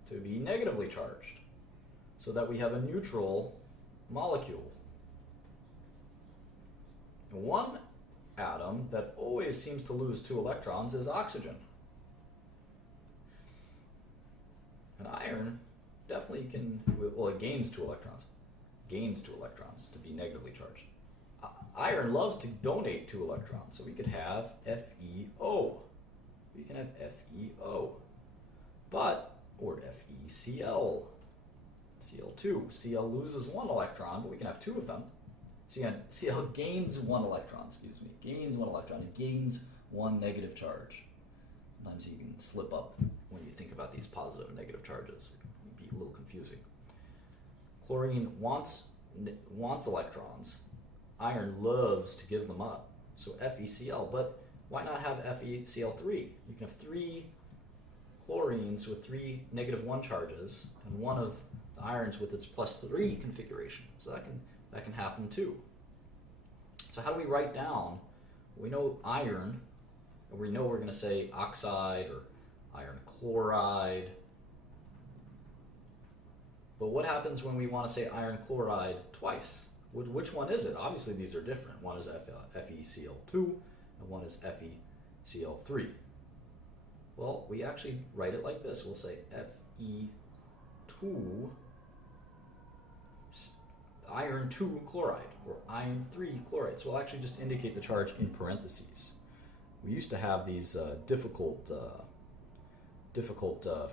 to be negatively charged, so that we have a neutral molecule. And one atom that always seems to lose 2 electrons is oxygen. And iron definitely can, well, it gains 2 electrons. Gains 2 electrons to be negatively charged. Iron loves to donate 2 electrons, so we could have FeO. We can have FeO. Or FeCl. Cl2. Cl loses 1 electron, but we can have 2 of them. So again, Cl gains 1 electron, gains 1 electron. It gains 1 negative charge. Sometimes you can slip up when you think about these positive and negative charges. It can be a little confusing. Chlorine wants electrons. Iron loves to give them up. So FeCl, but why not have FeCl3? You can have 3 chlorines with 3 -1 charges, and one of the irons with its +3 configuration. So that can happen too. So how do we write down? We know iron, and we know we're going to say oxide or iron chloride. But what happens when we want to say iron chloride twice? Which one is it? Obviously these are different. One is FeCl2 and one is FeCl3. Well, we actually write it like this. We'll say Fe2 iron 2 chloride or iron 3 chloride. So we'll actually just indicate the charge in parentheses. We used to have these difficult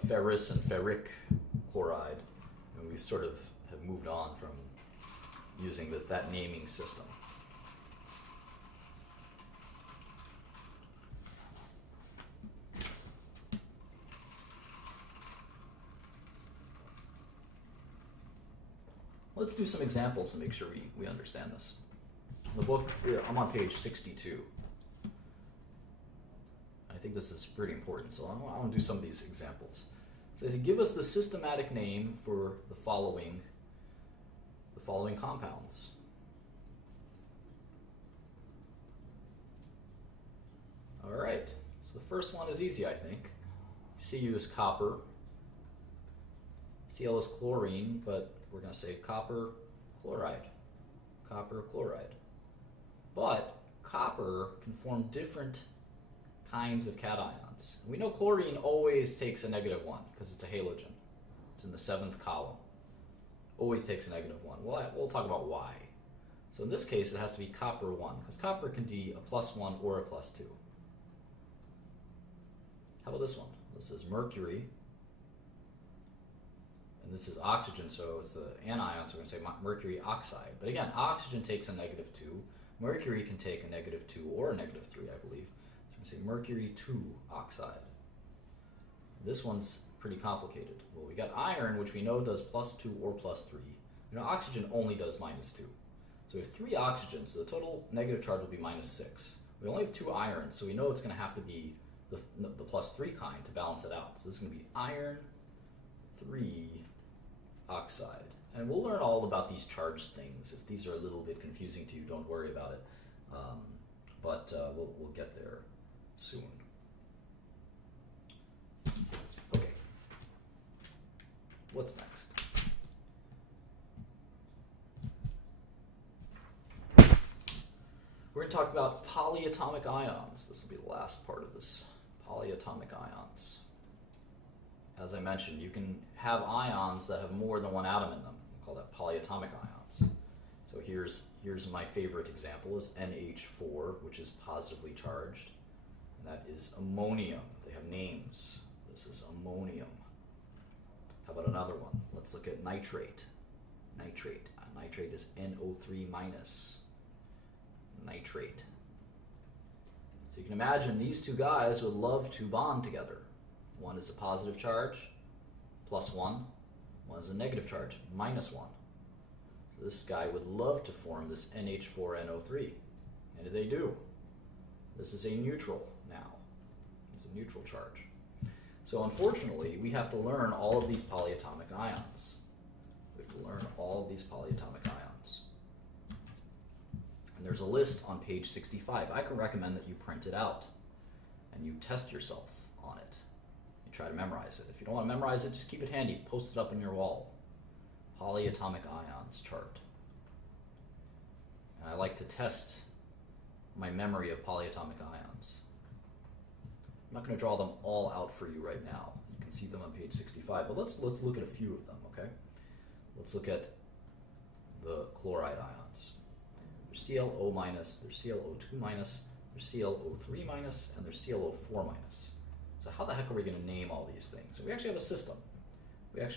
ferrous and ferric chloride, and we've sort of have moved on from using that naming system. Let's do some examples to make sure we understand this. The book, I'm on page 62. I think this is pretty important, so I want to do some of these examples. So it says, give us the systematic name for the following compounds. All right, so the first one is easy, I think. Cu is copper. Cl is chlorine, but we're going to say copper chloride. Copper chloride. But copper can form different kinds of cations. We know chlorine always takes a -1 because it's a halogen. It's in the 7th column. Always takes a -1. We'll talk about why. So in this case, it has to be copper 1 because copper can be a +1 or a +2. How about this one? This is mercury. And this is oxygen, so it's the anion, so we're going to say mercury oxide. But again, oxygen takes a -2. Mercury can take a -2 or a -3, I believe. So we're going to say mercury 2 oxide. This one's pretty complicated. Well, we got iron, which we know does +2 or +3. You know, oxygen only does -2. So we have 3 oxygens, so the total negative charge will be -6. We only have 2 irons, so we know it's going to have to be the +3 kind to balance it out. So this is going to be iron 3 oxide. And we'll learn all about these charge things. If these are a little bit confusing to you, don't worry about it. But we'll get there soon. Okay. What's next? We're going to talk about polyatomic ions. This will be the last part of this. Polyatomic ions. As I mentioned, you can have ions that have more than one atom in them. We call that polyatomic ions. So here's my favorite example is NH4, which is positively charged. And that is ammonium. They have names. This is ammonium. How about another one? Let's look at nitrate. Nitrate. Nitrate is NO3 minus. Nitrate. So you can imagine these two guys would love to bond together. One is a positive charge, plus 1. One is a negative charge, minus 1. So this guy would love to form this NH4NO3. And they do. This is a neutral now. It's a neutral charge. So unfortunately, we have to learn all of these polyatomic ions. We have to learn all of these polyatomic ions. And there's a list on page 65. I can recommend that you print it out and you test yourself on it. You try to memorize it. If you don't want to memorize it, just keep it handy. Post it up on your wall. Polyatomic ions chart. And I like to test my memory of polyatomic ions. I'm not going to draw them all out for you right now. You can see them on page 65, but let's look at a few of them, okay? Let's look at the chloride ions. There's ClO minus, there's ClO2 minus, there's ClO3 minus, and there's ClO4 minus. So how the heck are we going to name all these things? So we actually have a system. We're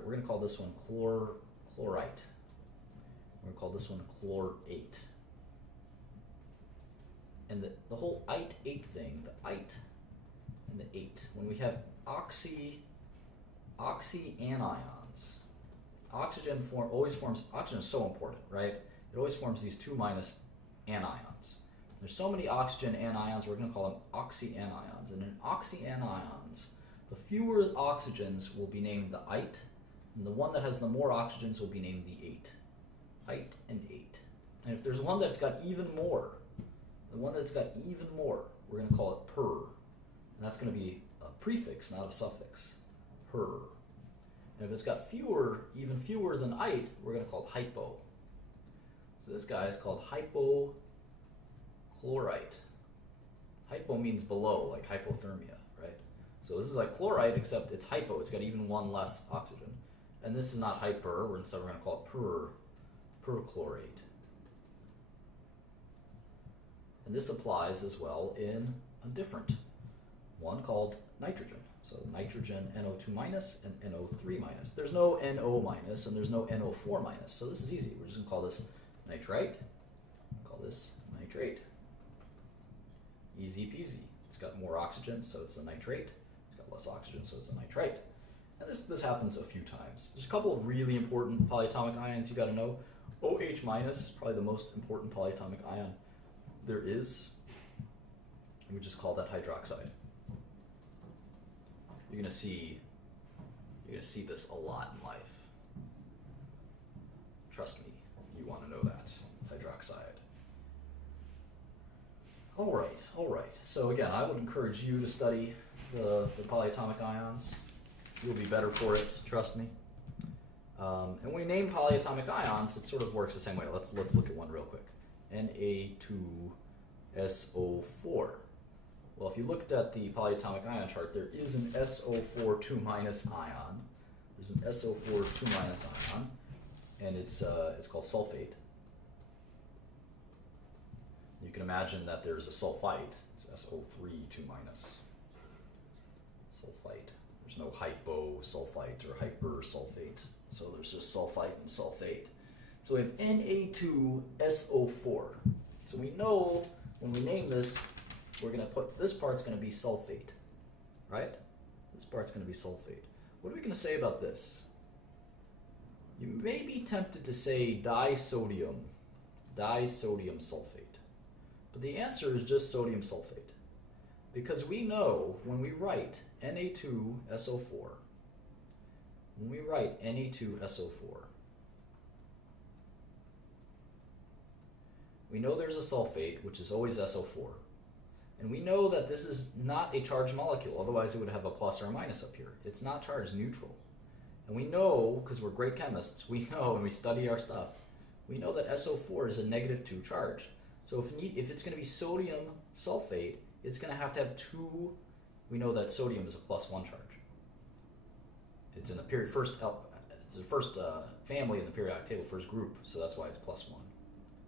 going to call this one chlorite. We're going to call this one chlorate. And the whole ite-ate thing, the ite and the ate, when we have oxyanions, oxygen oxygen is so important, right? It always forms these 2 minus anions. There's so many oxygen anions, we're going to call them oxyanions. And in oxyanions, the fewer oxygens will be named the ite, and the one that has the more oxygens will be named the ate. Ite and ate. And if there's one that's got even more, we're going to call it per. And that's going to be a prefix, not a suffix. Per. And if it's got even fewer than ite, we're going to call it hypo. So this guy is called hypochlorite. Hypo means below, like hypothermia, right? So this is like chlorite, except it's hypo. It's got even one less oxygen. And this is not hyper, so we're going to call it perchlorate. And this applies as well in a different one called nitrogen. So nitrogen NO2 minus and NO3 minus. There's no NO minus and there's no NO4 minus. So this is easy. We're just going to call this nitrite. Call this nitrate. Easy peasy. It's got more oxygen, so it's a nitrate. It's got less oxygen, so it's a nitrite. And this happens a few times. There's a couple of really important polyatomic ions you got to know. OH minus, probably the most important polyatomic ion there is. We just call that hydroxide. You're gonna see this a lot in life. Trust me, you want to know that. Hydroxide. All right. So again, I would encourage you to study the polyatomic ions. You'll be better for it. Trust me. And when we name polyatomic ions, it sort of works the same way. Let's look at one real quick. Na2SO4. Well, if you looked at the polyatomic ion chart, there is an SO4 2 minus ion. There's an SO4 2 minus ion, and it's called sulfate. You can imagine that there's a sulfite. It's SO3 2 minus. Sulfite. There's no hyposulfite or hypersulfate, so there's just sulfite and sulfate. So we have Na2SO4. So we know when we name this, we're going to put, this part's going to be sulfate, right? This part's going to be sulfate. What are we going to say about this? You may be tempted to say disodium sulfate. But the answer is just sodium sulfate. Because we know when we write Na2SO4, we know there's a sulfate, which is always SO4. And we know that this is not a charged molecule, otherwise it would have a plus or a minus up here. It's not charged, neutral. And we know, because we're great chemists, we know, and we study our stuff, we know that SO4 is a -2 charge. So if it's going to be sodium sulfate, it's going to have 2, we know that sodium is a +1 charge. It's in the first family in the periodic table, first group, so that's why it's +1.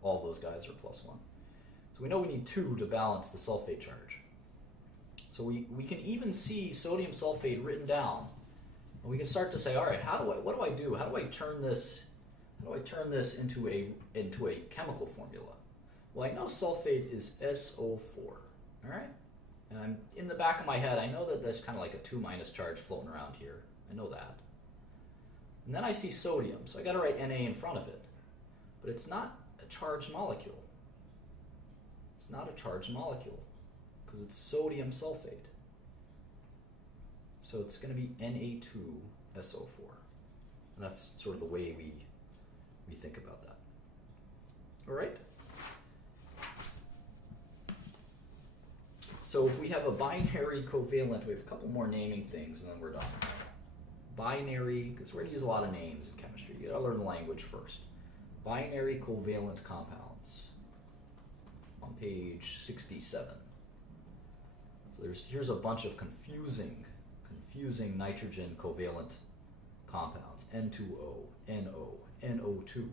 All of those guys are +1. So we know we need 2 to balance the sulfate charge. So we can even see sodium sulfate written down, and we can start to say, all right, what do I do? How do I turn this into a chemical formula? Well, I know sulfate is SO4. All right, And I'm in the back of my head, I know that there's kind of like a 2 minus charge floating around here. I know that. And then I see sodium, so I got to write Na in front of it. But it's not a charged molecule. It's not a charged molecule because it's sodium sulfate. So it's going to be Na2SO4. And that's sort of the way we think about that. All right? So if we have a binary covalent, we have a couple more naming things and then we're done. Binary, because we're going to use a lot of names in chemistry. You got to learn the language first. Binary covalent compounds on page 67. So here's a bunch of confusing nitrogen covalent compounds. N2O, NO, NO2,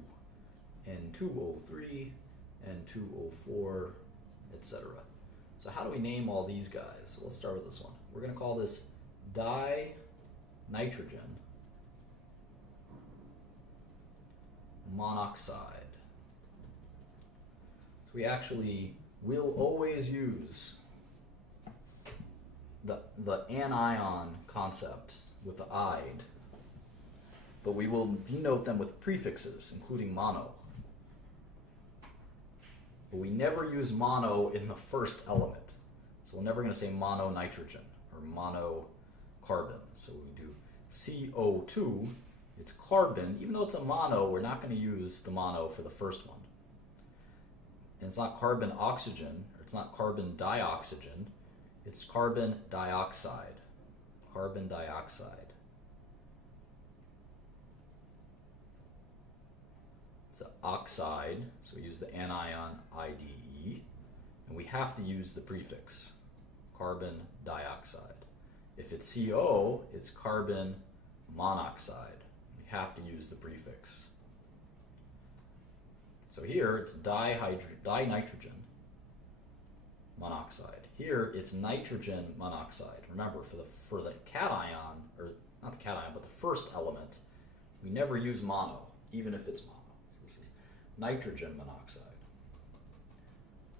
N2O3, N2O4, etc. So how do we name all these guys? So let's start with this one. We're going to call this dinitrogen monoxide. So we actually will always use the anion concept with the "ide," but we will denote them with prefixes, including mono. But we never use mono in the first element. So we're never going to say mononitrogen or monocarbon. So we do CO2, it's carbon. Even though it's a mono, we're not going to use the mono for the first one. And it's not carbon oxygen, or it's not carbon dioxygen, it's carbon dioxide. Carbon dioxide. It's an oxide, so we use the anion IDE, and we have to use the prefix, carbon dioxide. If it's CO, it's carbon monoxide. We have to use the prefix. So here it's dinitrogen monoxide. Here it's nitrogen monoxide. Remember, for the cation, or not the cation, but the first element, we never use mono, even if it's mono. Nitrogen monoxide.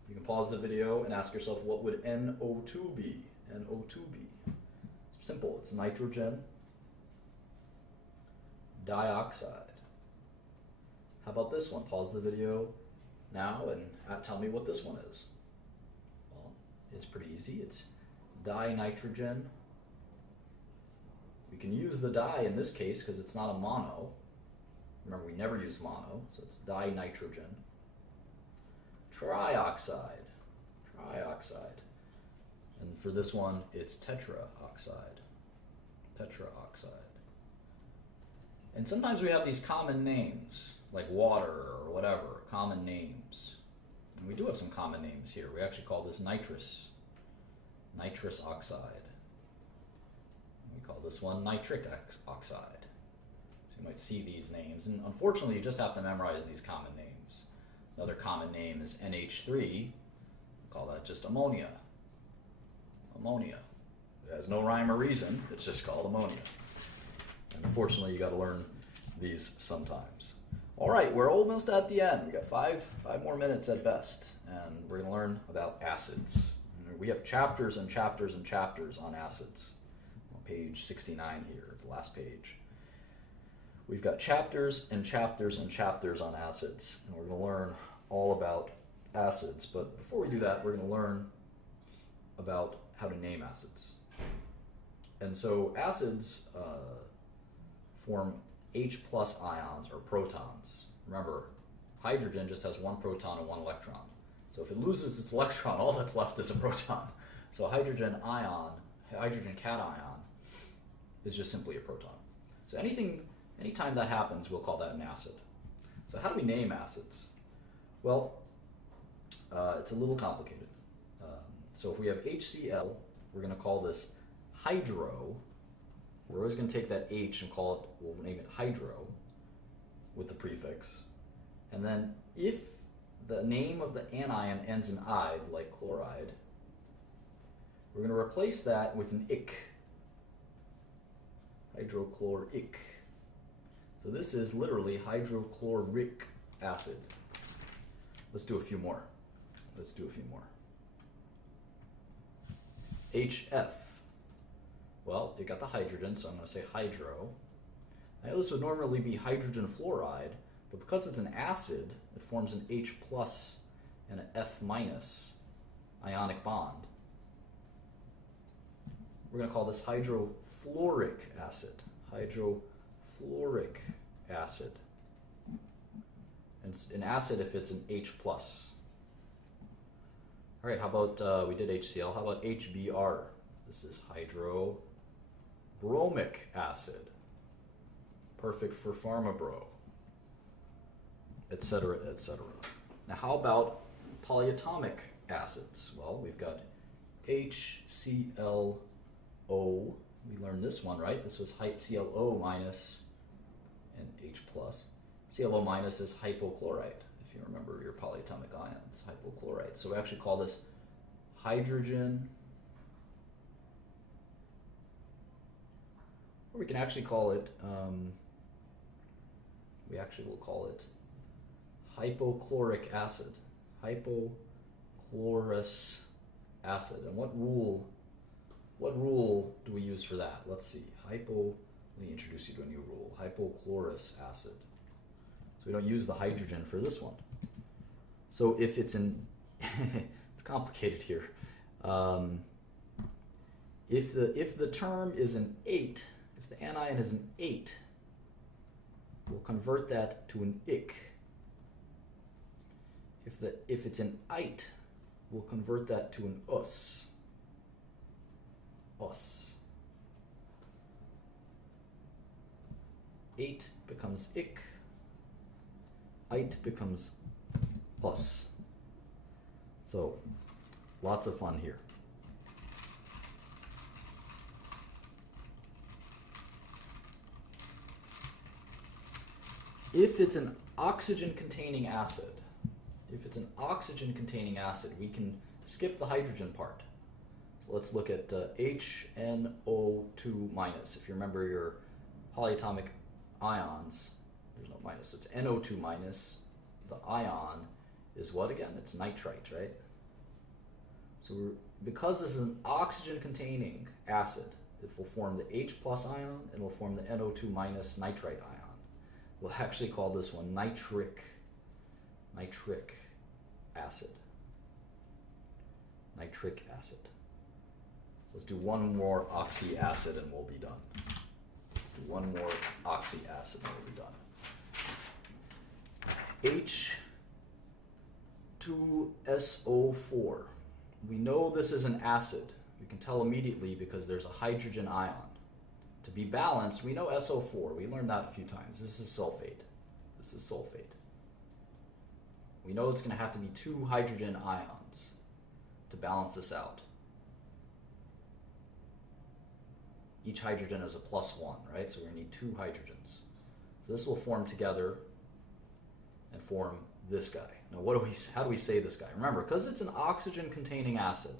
You can pause the video and ask yourself, what would NO2 be? NO2 be? Simple, it's nitrogen dioxide. How about this one? Pause the video now and tell me what this one is. Well, it's pretty easy. It's dinitrogen. We can use the di in this case because it's not a mono. Remember, we never use mono, so it's dinitrogen. Trioxide. Trioxide. And for this one, it's tetraoxide. Tetraoxide. And sometimes we have these common names, like water or whatever, common names. And we do have some common names here. We actually call this nitrous. Nitrous oxide. We call this one nitric oxide. You might see these names, and unfortunately you just have to memorize these common names. Another common name is NH3. We call that just ammonia. Ammonia. It has no rhyme or reason, it's just called ammonia. And unfortunately you got to learn these sometimes. All right, we're almost at the end. We got five more minutes at best, and we're going to learn about acids. We have chapters and chapters and chapters on acids. On page 69 here, the last page. We've got chapters and chapters and chapters on acids, and we're going to learn all about acids. But before we do that, we're going to learn about how to name acids. And so acids form H plus ions, or protons. Remember, hydrogen just has one proton and one electron. So if it loses its electron, all that's left is a proton. So hydrogen cation is just simply a proton. So anytime that happens, we'll call that an acid. So how do we name acids? Well, it's a little complicated. So if we have HCl, we're going to call this hydro. We're always going to take that H and we'll name it hydro with the prefix. And then if the name of the anion ends in ide, like chloride, we're going to replace that with an ic. Hydrochloric. So this is literally hydrochloric acid. Let's do a few more. HF? Well, you got the hydrogen, so I'm going to say hydro. I know this would normally be hydrogen fluoride, but because it's an acid, it forms an H plus and an F minus ionic bond. We're going to call this hydrofluoric acid. Hydrofluoric acid. And it's an acid if it's an H plus. All right, how about, we did HCl, how about HBr? This is hydrobromic acid. Perfect for PharmaBro, etc., etc. Now, how about polyatomic acids? Well, we've got HClO. We learned this one, right? This was ClO minus and H plus. ClO minus is hypochlorite, if you remember your polyatomic ions, hypochlorite. So we actually call this hydrogen, or we can actually call it, we actually will call it hypochloric acid. Hypochlorous acid. And what rule do we use for that? Let's see. Let me introduce you to a new rule. Hypochlorous acid. So we don't use the hydrogen for this one. So if it's an, it's complicated here. If the term is an 8, if the anion is an 8, we'll convert that to an ick. If it's an ite, we'll convert that to an us. Us. 8 becomes ick. Ite becomes us. So, lots of fun here. If it's an oxygen-containing acid, we can skip the hydrogen part. So let's look at HNO2 minus. If you remember your polyatomic ions, there's no minus, it's NO2 minus. The ion is what again? It's nitrite, right? So because this is an oxygen-containing acid, it will form the H plus ion and will form the NO2 minus nitrite ion. We'll actually call this one nitric acid. Nitric acid. Let's do one more oxy acid and we'll be done. Do one more oxy acid and we'll be done. H2SO4. We know this is an acid. We can tell immediately because there's a hydrogen ion. To be balanced, we know SO4. We learned that a few times. This is sulfate. This is sulfate. We know it's going to have to be 2 hydrogen ions to balance this out. Each hydrogen is a +1, right? So we're going to need 2 hydrogens. So this will form together and form this guy. Now, how do we say this guy? Remember, because it's an oxygen-containing acid,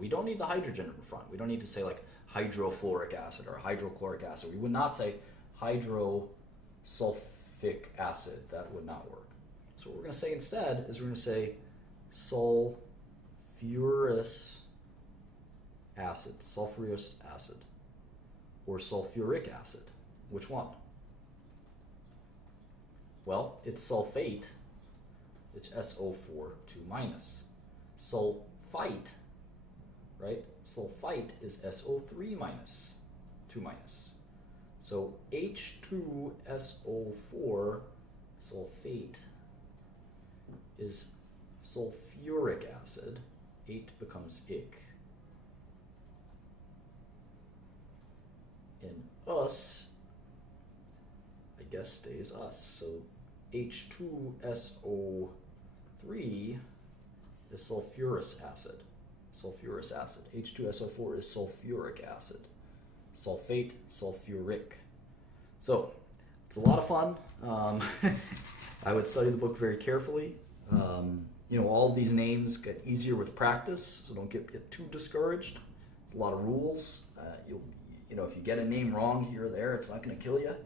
we don't need the hydrogen in front. We don't need to say like hydrofluoric acid or hydrochloric acid. We would not say hydrosulfic acid. That would not work. So what we're going to say instead is we're going to say sulfurous acid, or sulfuric acid. Which one? Well, it's sulfate. It's SO4 2 minus. Sulfite, right? Sulfite is SO3 minus 2 minus. So H2SO4 sulfate is sulfuric acid. 8 becomes ick. And us, I guess, stays us. So H2SO3 is sulfurous acid. H2SO4 is sulfuric acid. Sulfate, sulfuric. So it's a lot of fun. I would study the book very carefully. All of these names get easier with practice, so don't get too discouraged. It's a lot of rules. If you get a name wrong here or there, it's not going to kill you.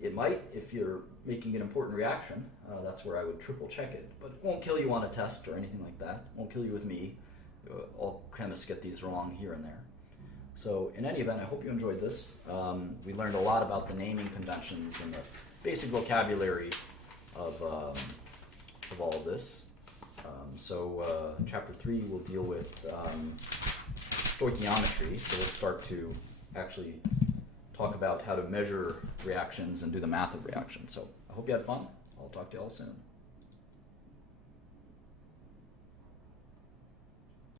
It might if you're making an important reaction. That's where I would triple check it. But it won't kill you on a test or anything like that. It won't kill you with me. all chemists get these wrong here and there. So in any event, I hope you enjoyed this. We learned a lot about the naming conventions and the basic vocabulary of all of this. Chapter 3 will deal with stoichiometry, so we'll start to actually talk about how to measure reactions and do the math of reactions. So I hope you had fun. I'll talk to you all soon.